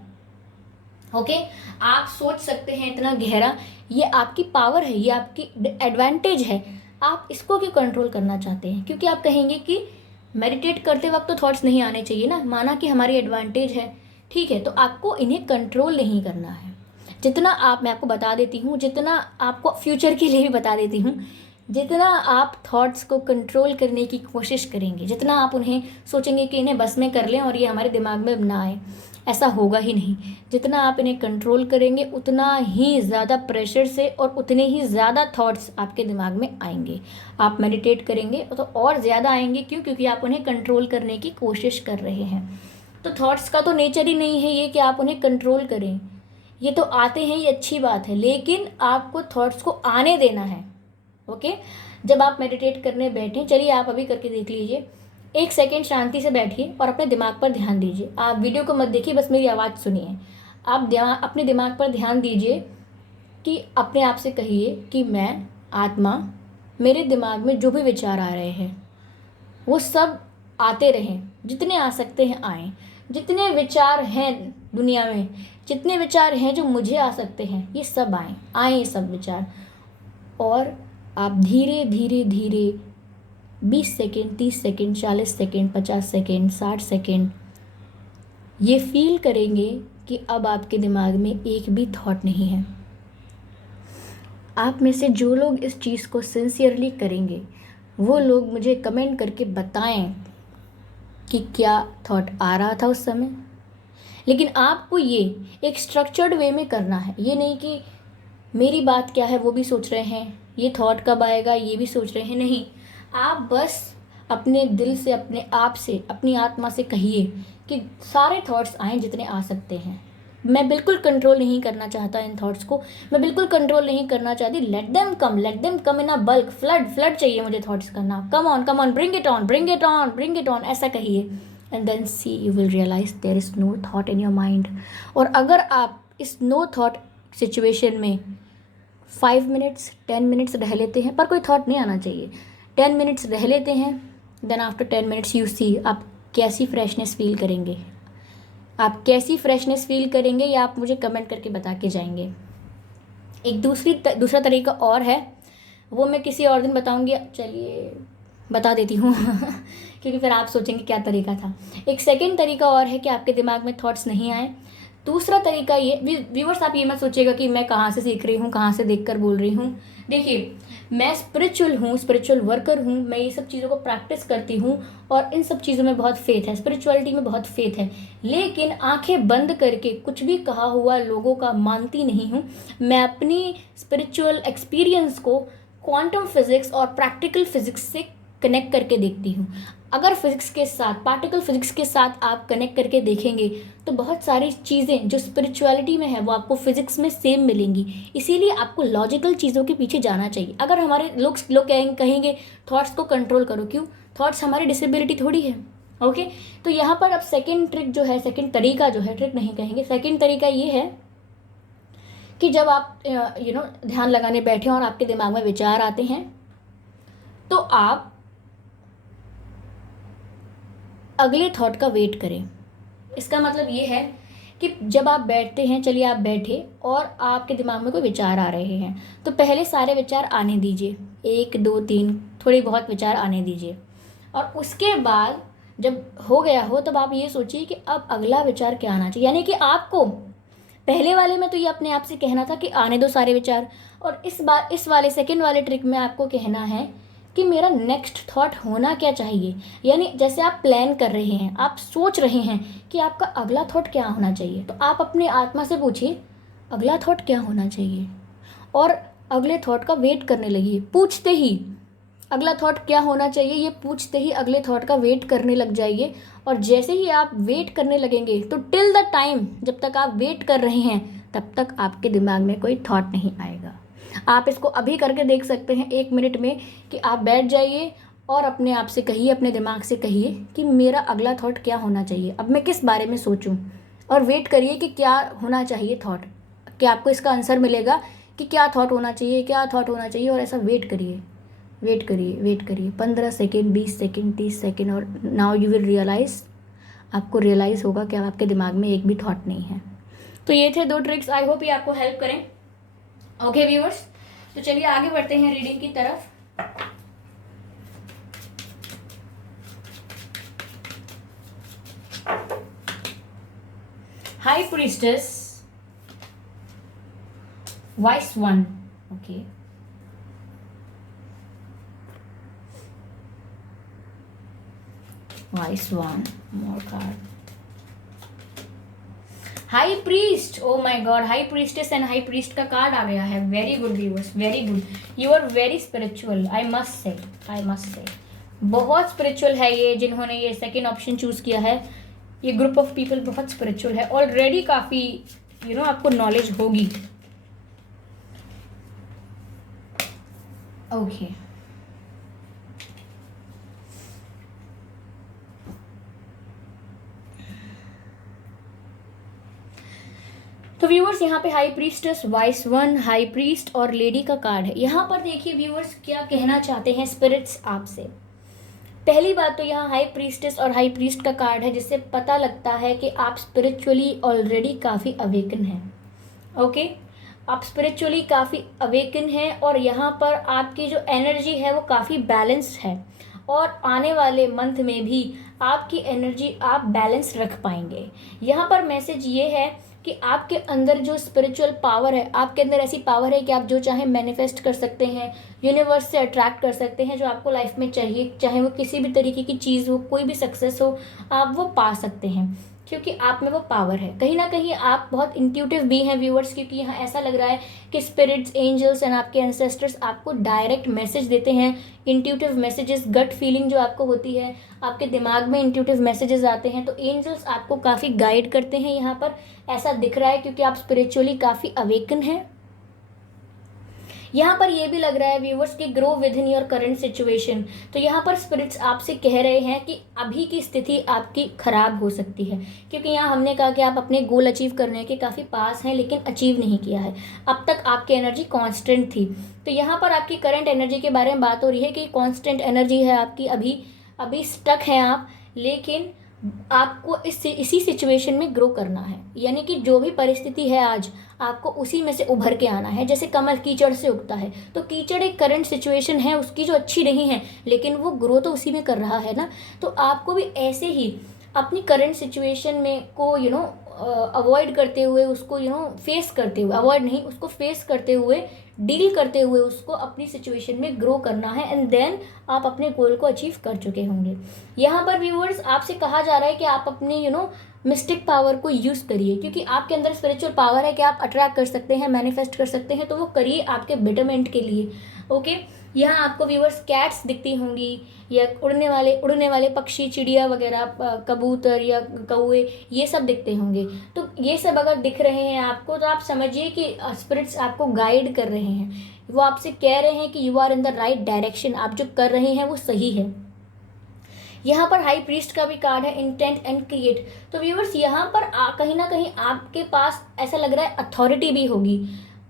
ओके, आप सोच सकते हैं इतना गहरा, ये आपकी पावर है, ये आपकी एडवांटेज है। आप इसको क्यों कंट्रोल करना चाहते हैं? क्योंकि आप कहेंगे कि मेडिटेट करते वक्त तो थॉट्स नहीं आने चाहिए ना, माना कि हमारी एडवांटेज है, ठीक है, तो आपको इन्हें कंट्रोल नहीं करना है। जितना आप, मैं आपको बता देती हूँ, जितना आपको फ्यूचर के लिए भी बता देती हूँ, जितना आप थॉट्स को कंट्रोल करने की कोशिश करेंगे, जितना आप उन्हें सोचेंगे कि इन्हें बस में कर लें और ये हमारे दिमाग में ना आए, ऐसा होगा ही नहीं। जितना आप इन्हें कंट्रोल करेंगे उतना ही ज़्यादा प्रेशर से और उतने ही ज़्यादा थॉट्स आपके दिमाग में आएंगे। आप मेडिटेट करेंगे तो और ज़्यादा आएंगे। क्यों? क्योंकि आप उन्हें कंट्रोल करने की कोशिश कर रहे हैं। तो थॉट्स का तो नेचर ही नहीं है ये कि आप उन्हें कंट्रोल करें। ये तो आते हैं, ये अच्छी बात है, लेकिन आपको थॉट्स को आने देना है। ओके, जब आप मेडिटेट करने बैठें, चलिए आप अभी करके देख लीजिए, 1 सेकेंड शांति से बैठिए और अपने दिमाग पर ध्यान दीजिए। आप वीडियो को मत देखिए, बस मेरी आवाज़ सुनिए। आप अपने दिमाग पर ध्यान दीजिए कि अपने आप से कहिए कि मैं आत्मा, मेरे दिमाग में जो भी विचार आ रहे हैं वो सब आते रहें, जितने आ सकते हैं आएँ। जितने विचार हैं दुनिया में, जितने विचार हैं जो मुझे आ सकते हैं, ये सब आए ये सब विचार। और आप धीरे धीरे धीरे 20 second, 30 second, 40 second, 50 second, 60 second ये फील करेंगे कि अब आपके दिमाग में एक भी थॉट नहीं है। आप में से जो लोग इस चीज़ को सिंसियरली करेंगे वो लोग मुझे कमेंट करके बताएं कि क्या थॉट आ रहा था उस समय। लेकिन आपको ये एक स्ट्रक्चर्ड वे में करना है। ये नहीं कि मेरी बात क्या है वो भी सोच रहे हैं, ये थॉट कब आएगा ये भी सोच रहे हैं, नहीं। आप बस अपने दिल से, अपने आप से, अपनी आत्मा से कहिए कि सारे थॉट्स आएँ जितने आ सकते हैं। मैं बिल्कुल कंट्रोल नहीं करना चाहता इन थॉट्स को, मैं बिल्कुल कंट्रोल नहीं करना चाहती। Let them come in a bulk, flood चाहिए मुझे थॉट्स करना। Come on, bring it on, ऐसा कहिए। And then see you will realize there is no thought in your mind. और अगर आप इस नो थॉट सिचुएशन में 5 मिनट्स 10 मिनट्स रह लेते हैं, पर कोई थॉट नहीं आना चाहिए, 10 मिनट्स रह लेते हैं, then after 10 minutes you see आप कैसी फ्रेशनेस फील करेंगे। आप कैसी फ्रेशनेस फील करेंगे ये आप मुझे कमेंट करके बता के जाएंगे। एक दूसरा तरीका और है, वो मैं किसी और दिन बताऊंगी, चलिए बता देती हूँ क्योंकि फिर आप सोचेंगे क्या तरीका था। एक सेकंड तरीका और है कि आपके दिमाग में थॉट्स नहीं आए। दूसरा तरीका ये, व्यूअर्स आप ये मत सोचिएगा कि मैं कहाँ से सीख रही हूँ, कहाँ से देखकर बोल रही हूँ। देखिए, मैं स्पिरिचुअल हूँ, स्पिरिचुअल वर्कर हूँ, मैं ये सब चीज़ों को प्रैक्टिस करती हूँ और इन सब चीज़ों में बहुत फेथ है, स्पिरिचुअलिटी में बहुत फेथ है। लेकिन आंखें बंद करके कुछ भी कहा हुआ लोगों का मानती नहीं हूँ। मैं अपनी स्पिरिचुअल एक्सपीरियंस को क्वांटम फिजिक्स और प्रैक्टिकल फिजिक्स से कनेक्ट करके देखती हूँ। अगर फिजिक्स के साथ, पार्टिकल फिजिक्स के साथ आप कनेक्ट करके देखेंगे तो बहुत सारी चीज़ें जो स्पिरिचुअलिटी में है वो आपको फिजिक्स में सेम मिलेंगी। इसीलिए आपको लॉजिकल चीज़ों के पीछे जाना चाहिए। अगर हमारे लोग कहेंगे थॉट्स को कंट्रोल करो, क्यों? थॉट्स हमारी डिसेबिलिटी थोड़ी है। ओके, तो यहाँ पर अब सेकेंड ट्रिक जो है, सेकेंड तरीका जो है, ट्रिक नहीं कहेंगे, सेकेंड तरीका ये है कि जब आप ध्यान लगाने बैठे और आपके दिमाग में विचार आते हैं तो आप अगले थॉट का वेट करें। इसका मतलब ये है कि जब आप बैठते हैं, चलिए आप बैठे और आपके दिमाग में कोई विचार आ रहे हैं तो पहले सारे विचार आने दीजिए, 1 2 3 थोड़ी बहुत विचार आने दीजिए। और उसके बाद जब हो गया हो तब आप ये सोचिए कि अब अगला विचार क्या आना चाहिए। यानी कि आपको पहले वाले में तो ये अपने आप से कहना था कि आने दो सारे विचार, और इस वाले सेकंड वाले ट्रिक में आपको कहना है कि मेरा नेक्स्ट थॉट होना क्या चाहिए। यानी जैसे आप प्लान कर रहे हैं, आप सोच रहे हैं कि आपका अगला थॉट क्या होना चाहिए, तो आप अपने आत्मा से पूछिए अगला थॉट क्या होना चाहिए, और अगले थॉट का वेट करने लगिए। पूछते ही अगला थॉट क्या होना चाहिए, ये पूछते ही अगले थॉट का वेट करने लग जाइए। और जैसे ही आप वेट करने लगेंगे तो टिल द टाइम जब तक आप वेट कर रहे हैं तब तक आपके दिमाग में कोई थॉट नहीं आएगा। आप इसको अभी करके देख सकते हैं 1 मिनट में, कि आप बैठ जाइए और अपने आप से कहिए, अपने दिमाग से कहिए कि मेरा अगला थॉट क्या होना चाहिए, अब मैं किस बारे में सोचूं, और वेट करिए कि क्या होना चाहिए थॉट, कि आपको इसका आंसर मिलेगा कि क्या थॉट होना चाहिए, क्या थॉट होना चाहिए। और ऐसा वेट करिए, वेट करिए, वेट करिए 15 सेकेंड, 20 सेकेंड, 30 सेकेंड, और नाउ यू विल रियलाइज़, आपको रियलाइज़ होगा कि आपके दिमाग में एक भी थॉट नहीं है। तो ये थे 2 ट्रिक्स, आई होप ये आपको हेल्प करें। ओके व्यूअर्स, तो चलिए आगे बढ़ते हैं रीडिंग की तरफ। High priestess, wise 1, okay. Wise 1, more card. High priest, oh my god, high priestess and high priest का कार्ड आ गया है। Very good viewers, very good, you are very spiritual, I must say, I must से। बहुत स्पिरिचुअल है ये, जिन्होंने ये सेकेंड ऑप्शन चूज किया है। ये ग्रुप ऑफ पीपल बहुत स्पिरिचुअल है, ऑलरेडी काफ़ी आपको नॉलेज होगी। ओके तो व्यूअर्स, यहाँ पे high priestess, wise 1, high priest और लेडी का कार्ड है। यहाँ पर देखिए व्यूअर्स, क्या कहना चाहते हैं स्पिरिट्स आपसे। पहली बात तो यहाँ हाई प्रीस्टेस और हाई प्रीस्ट का कार्ड है, जिससे पता लगता है कि आप स्पिरिचुअली ऑलरेडी काफ़ी अवेकन हैं। ओके, आप स्पिरिचुअली काफ़ी अवेकन हैं, और यहाँ पर आपकी जो एनर्जी है वो काफ़ी बैलेंस्ड है, और आने वाले मंथ में भी आपकी एनर्जी आप बैलेंस रख पाएंगे। यहाँ पर मैसेज ये है कि आपके अंदर जो स्पिरिचुअल पावर है, आपके अंदर ऐसी पावर है कि आप जो चाहे मैनिफेस्ट कर सकते हैं, यूनिवर्स से अट्रैक्ट कर सकते हैं जो आपको लाइफ में चाहिए, चाहे वो किसी भी तरीके की चीज़ हो, कोई भी सक्सेस हो, आप वो पा सकते हैं, क्योंकि आप में वो पावर है। कहीं ना कहीं आप बहुत इंट्यूटिव भी हैं व्यूअर्स, क्योंकि यहाँ ऐसा लग रहा है कि स्पिरिट्स, एंजल्स एंड आपके एंसेस्टर्स आपको डायरेक्ट मैसेज देते हैं, इंट्यूटिव मैसेजेस, गट फीलिंग जो आपको होती है, आपके दिमाग में इंट्यूटिव मैसेजेस आते हैं, तो एंजल्स आपको काफ़ी गाइड करते हैं। यहाँ पर ऐसा दिख रहा है क्योंकि आप स्पिरिचुअली काफ़ी अवेकन हैं। यहाँ पर ये भी लग रहा है व्यूवर्स कि grow with in your current situation. तो यहाँ पर स्पिरिट्स आपसे कह रहे हैं कि अभी की स्थिति आपकी खराब हो सकती है, क्योंकि यहाँ हमने कहा कि आप अपने गोल अचीव करने के काफ़ी पास हैं लेकिन अचीव नहीं किया है। अब तक आपकी एनर्जी कांस्टेंट थी, तो यहाँ पर आपकी करंट एनर्जी के बारे में बात हो रही है कि कांस्टेंट एनर्जी है आपकी, अभी स्टक हैं आप, लेकिन आपको इसी सिचुएशन में ग्रो करना है। यानी कि जो भी परिस्थिति है आज, आपको उसी में से उभर के आना है। जैसे कमल कीचड़ से उगता है, तो कीचड़ एक करंट सिचुएशन है उसकी जो अच्छी नहीं है, लेकिन वो ग्रो तो उसी में कर रहा है ना। तो आपको भी ऐसे ही अपनी करंट सिचुएशन में को अवॉइड करते हुए, उसको फेस करते हुए, अवॉइड नहीं, उसको फेस करते हुए, डील करते हुए उसको अपनी सिचुएशन में ग्रो करना है, एंड देन आप अपने गोल को अचीव कर चुके होंगे। यहाँ पर व्यूअर्स आपसे कहा जा रहा है कि आप अपनी मिस्टिक पावर को यूज़ करिए, क्योंकि आपके अंदर स्पिरिचुअल पावर है कि आप अट्रैक्ट कर सकते हैं, मैनिफेस्ट कर सकते हैं, तो वो करिए आपके बेटरमेंट के लिए। ओके, यहाँ आपको व्यूअर्स कैट्स दिखती होंगी, या उड़ने वाले पक्षी, चिड़िया वगैरह, कबूतर या कौवे, ये सब दिखते होंगे। तो ये सब अगर दिख रहे हैं आपको, तो आप समझिए कि स्पिरिट्स आपको गाइड कर रहे हैं, वो आपसे कह रहे हैं कि you are in the right direction, आप जो कर रहे हैं वो सही है। यहाँ पर हाई प्रीस्ट का भी कार्ड है, इंटेंट एंड क्रिएट। तो व्यूअर्स यहाँ पर कहीं ना कहीं आपके पास ऐसा लग रहा है अथॉरिटी भी होगी,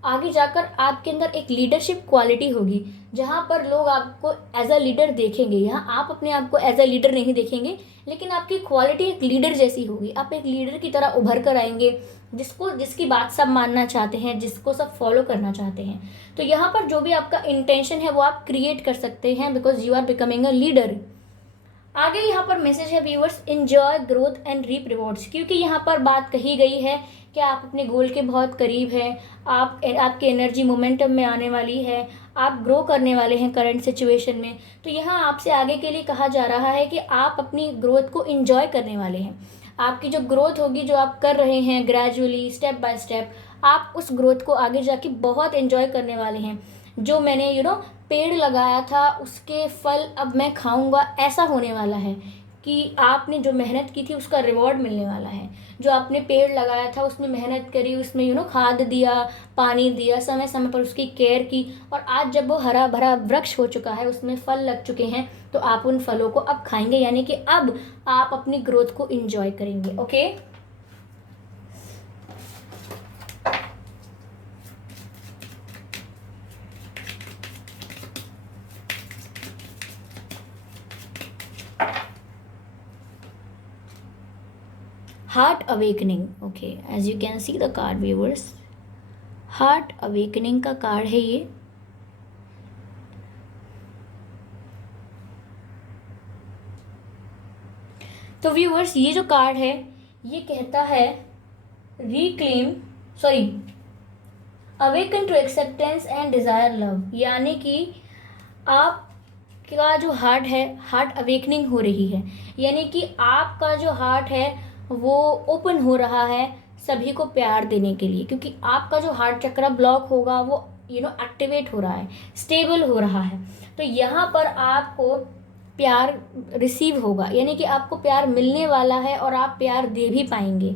आगे जाकर आपके अंदर एक लीडरशिप क्वालिटी होगी, जहाँ पर लोग आपको एज अ लीडर देखेंगे। यहाँ आप अपने आप को एज अ लीडर नहीं देखेंगे, लेकिन आपकी क्वालिटी एक लीडर जैसी होगी, आप एक लीडर की तरह उभर कर आएंगे, जिसकी बात सब मानना चाहते हैं, जिसको सब फॉलो करना चाहते हैं। तो यहाँ पर जो भी आपका इंटेंशन है वो आप क्रिएट कर सकते हैं, because you are becoming a leader. आगे यहाँ पर मैसेज है viewers, enjoy growth and reap rewards, क्योंकि यहाँ पर बात कही गई है कि आप अपने गोल के बहुत करीब हैं, आपकी एनर्जी मोमेंटम में आने वाली है, आप ग्रो करने वाले हैं करंट सिचुएशन में। तो यहाँ आपसे आगे के लिए कहा जा रहा है कि आप अपनी ग्रोथ को एंजॉय करने वाले हैं। आपकी जो ग्रोथ होगी, जो आप कर रहे हैं ग्रेजुअली स्टेप बाय स्टेप, आप उस ग्रोथ को आगे जाके बहुत एंजॉय करने वाले हैं। जो मैंने पेड़ लगाया था उसके फल अब मैं खाऊंगा, ऐसा होने वाला है कि आपने जो मेहनत की थी उसका रिवॉर्ड मिलने वाला है। जो आपने पेड़ लगाया था उसमें मेहनत करी, उसमें खाद दिया, पानी दिया, समय समय पर उसकी केयर की, और आज जब वो हरा भरा वृक्ष हो चुका है, उसमें फल लग चुके हैं, तो आप उन फलों को अब खाएंगे, यानी कि अब आप अपनी ग्रोथ को एंजॉय करेंगे। Okay, heart awakening. Okay, as you can see the card viewers, heart awakening का कार्ड है ये। तो व्यूअर्स, ये जो कार्ड है ये कहता है reclaim, sorry, awaken to acceptance and desire love, यानी कि आपका जो हार्ट है, हार्ट अवेकनिंग हो रही है, यानी कि आपका जो हार्ट है वो ओपन हो रहा है सभी को प्यार देने के लिए, क्योंकि आपका जो हार्ट चक्र ब्लॉक होगा वो एक्टिवेट हो रहा है, स्टेबल हो रहा है। तो यहाँ पर आपको प्यार रिसीव होगा, यानी कि आपको प्यार मिलने वाला है और आप प्यार दे भी पाएंगे।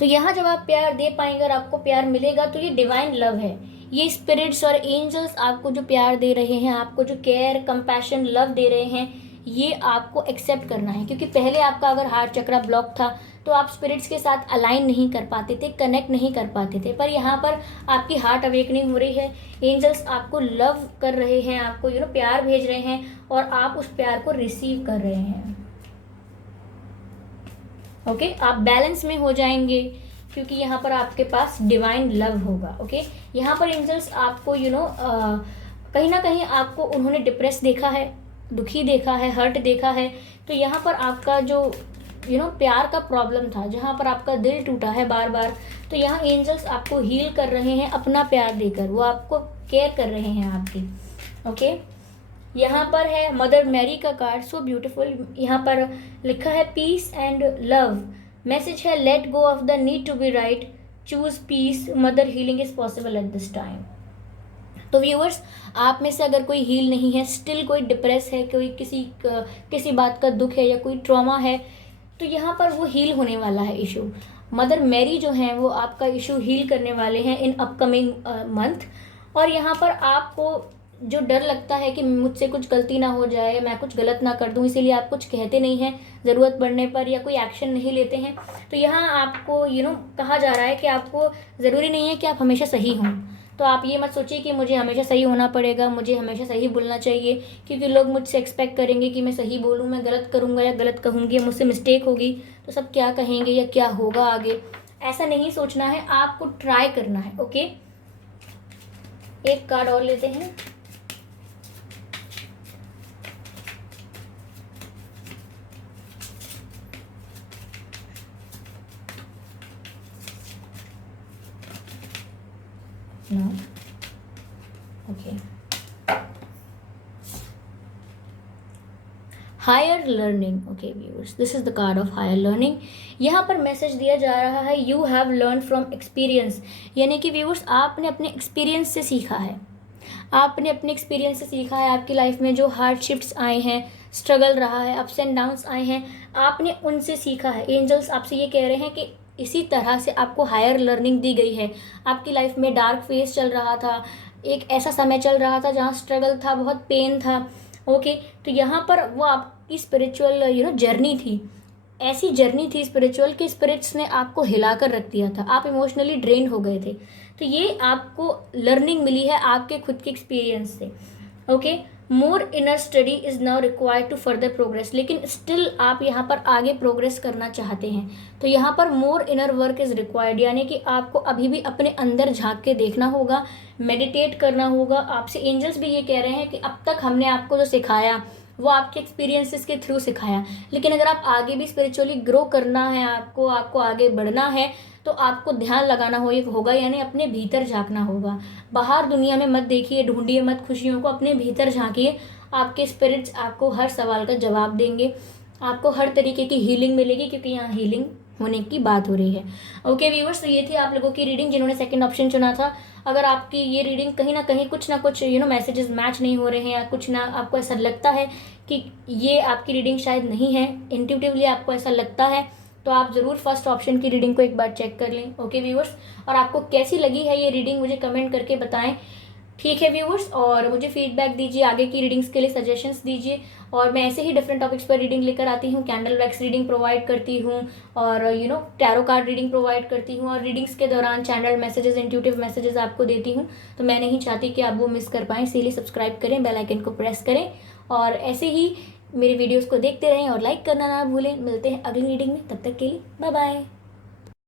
तो यहाँ जब आप प्यार दे पाएंगे और आपको प्यार मिलेगा, तो ये डिवाइन लव है, ये स्पिरिट्स और एंजल्स आपको जो प्यार दे रहे हैं, आपको जो केयर कंपैशन लव दे रहे हैं, ये आपको एक्सेप्ट करना है। क्योंकि पहले आपका अगर हार्ट चक्र ब्लॉक था तो आप स्पिरिट्स के साथ अलाइन नहीं कर पाते थे, कनेक्ट नहीं कर पाते थे, पर यहाँ पर आपकी हार्ट अवेकनिंग हो रही है, एंजल्स आपको लव कर रहे हैं, आपको प्यार भेज रहे हैं और आप उस प्यार को रिसीव कर रहे हैं। ओके, आप बैलेंस में हो जाएंगे क्योंकि यहाँ पर आपके पास डिवाइन लव होगा। ओके, यहाँ पर एंजल्स आपको कहीं ना कहीं आपको उन्होंने डिप्रेस देखा है, दुखी देखा है, हर्ट देखा है। तो यहाँ पर आपका जो प्यार का प्रॉब्लम था, जहाँ पर आपका दिल टूटा है बार बार, तो यहाँ एंजल्स आपको हील कर रहे हैं अपना प्यार देकर, वो आपको केयर कर रहे हैं आपकी। ओके, यहाँ पर है मदर मैरी का कार्ड, सो ब्यूटीफुल। यहाँ पर लिखा है पीस एंड लव, मैसेज है let go of the need to be right, choose peace, mother healing is possible at this time. तो व्यूअर्स, आप में से अगर कोई हील नहीं है, स्टिल कोई डिप्रेस है, कोई किसी बात का दुख है या कोई ट्रॉमा है, तो यहाँ पर वो हील होने वाला है इशू। मदर मैरी जो हैं वो आपका इशू हील करने वाले हैं इन अपकमिंग मंथ। और यहाँ पर आपको जो डर लगता है कि मुझसे कुछ गलती ना हो जाए, मैं कुछ गलत ना कर दूं, इसीलिए आप कुछ कहते नहीं हैं ज़रूरत पड़ने पर या कोई एक्शन नहीं लेते हैं, तो यहाँ आपको कहा जा रहा है कि आपको ज़रूरी नहीं है कि आप हमेशा सही हों। तो आप ये मत सोचिए कि मुझे हमेशा सही होना पड़ेगा, मुझे हमेशा सही बोलना चाहिए, क्योंकि लोग मुझसे एक्सपेक्ट करेंगे कि मैं सही बोलूँ, मैं गलत करूँगा या गलत कहूँगी या मुझसे मिस्टेक होगी तो सब क्या कहेंगे या क्या होगा आगे, ऐसा नहीं सोचना है, आपको ट्राई करना है। ओके, एक कार्ड और लेते हैं। No. Okay. Higher learning. Okay viewers, this is the card of higher learning. यहाँ पर मैसेज दिया जा रहा है you have learn from experience, यानी कि व्यूअर्स आपने अपने एक्सपीरियंस से सीखा है, आपने अपने एक्सपीरियंस से सीखा है। आपकी लाइफ में जो हार्डशिप्स आए हैं, स्ट्रगल रहा है, अप्स एंड डाउन्स आए हैं, आपने उनसे सीखा है। एंजल्स आपसे ये कह रहे हैं कि इसी तरह से आपको हायर लर्निंग दी गई है। आपकी लाइफ में डार्क फेज चल रहा था, एक ऐसा समय चल रहा था जहाँ स्ट्रगल था, बहुत पेन था। ओके, तो यहाँ पर वो आपकी स्पिरिचुअल जर्नी थी, ऐसी जर्नी थी स्पिरिचुअल कि स्पिरिट्स ने आपको हिलाकर रख दिया था, आप इमोशनली ड्रेन हो गए थे। तो ये आपको लर्निंग मिली है आपके खुद के एक्सपीरियंस से। ओके, more inner study is now required to further progress, लेकिन स्टिल आप यहाँ पर आगे प्रोग्रेस करना चाहते हैं, तो यहाँ पर मोर इनर वर्क इज़ रिक्वायर्ड, यानी कि आपको अभी भी अपने अंदर झांक के देखना होगा, मेडिटेट करना होगा। आपसे एंजल्स भी ये कह रहे हैं कि अब तक हमने आपको जो सिखाया वो आपके एक्सपीरियंसेस के थ्रू सिखाया। लेकिन अगर आप आगे भी स्पिरिचुअली ग्रो करना है, आपको आगे बढ़ना है, तो आपको ध्यान लगाना होगा, यानी अपने भीतर झांकना होगा। बाहर दुनिया में मत देखिए, ढूंढिए मत खुशियों को, अपने भीतर झांकिए। आपके स्पिरिट्स आपको हर सवाल का जवाब देंगे, आपको हर तरीके की हीलिंग मिलेगी, क्योंकि यहाँ हीलिंग होने की बात हो रही है। ओके व्यूवर्स, तो ये थी आप लोगों की रीडिंग जिन्होंने सेकंड ऑप्शन चुना था। अगर आपकी ये रीडिंग कहीं ना कहीं कुछ ना कुछ मैसेजेस मैच नहीं हो रहे हैं, या कुछ ना आपको ऐसा लगता है कि ये आपकी रीडिंग शायद नहीं है, इंट्यूटिवली आपको ऐसा लगता है, तो आप ज़रूर फर्स्ट ऑप्शन की रीडिंग को एक बार चेक कर लें। ओके व्यूवर्स, और आपको कैसी लगी है ये रीडिंग मुझे कमेंट करके बताएं। ठीक है व्यूवर्स, और मुझे फीडबैक दीजिए, आगे की रीडिंग्स के लिए सजेशंस दीजिए, और मैं ऐसे ही डिफरेंट टॉपिक्स पर रीडिंग लेकर आती हूँ। कैंडल वैक्स रीडिंग प्रोवाइड करती हूँ, और टैरो कार्ड रीडिंग प्रोवाइड करती हूँ, और रीडिंग्स के दौरान चैनल मैसेजेस, इंट्यूटिव मैसेजेस आपको देती हूँ। तो मैं नहीं चाहती कि आप वो मिस कर पाएँ, इसीलिए सब्सक्राइब करें, बेल आइकन को प्रेस करें, और ऐसे ही मेरे वीडियोज़ को देखते रहें और लाइक करना ना भूलें। मिलते हैं अगली रीडिंग में, तब तक के लिए बाय बाय।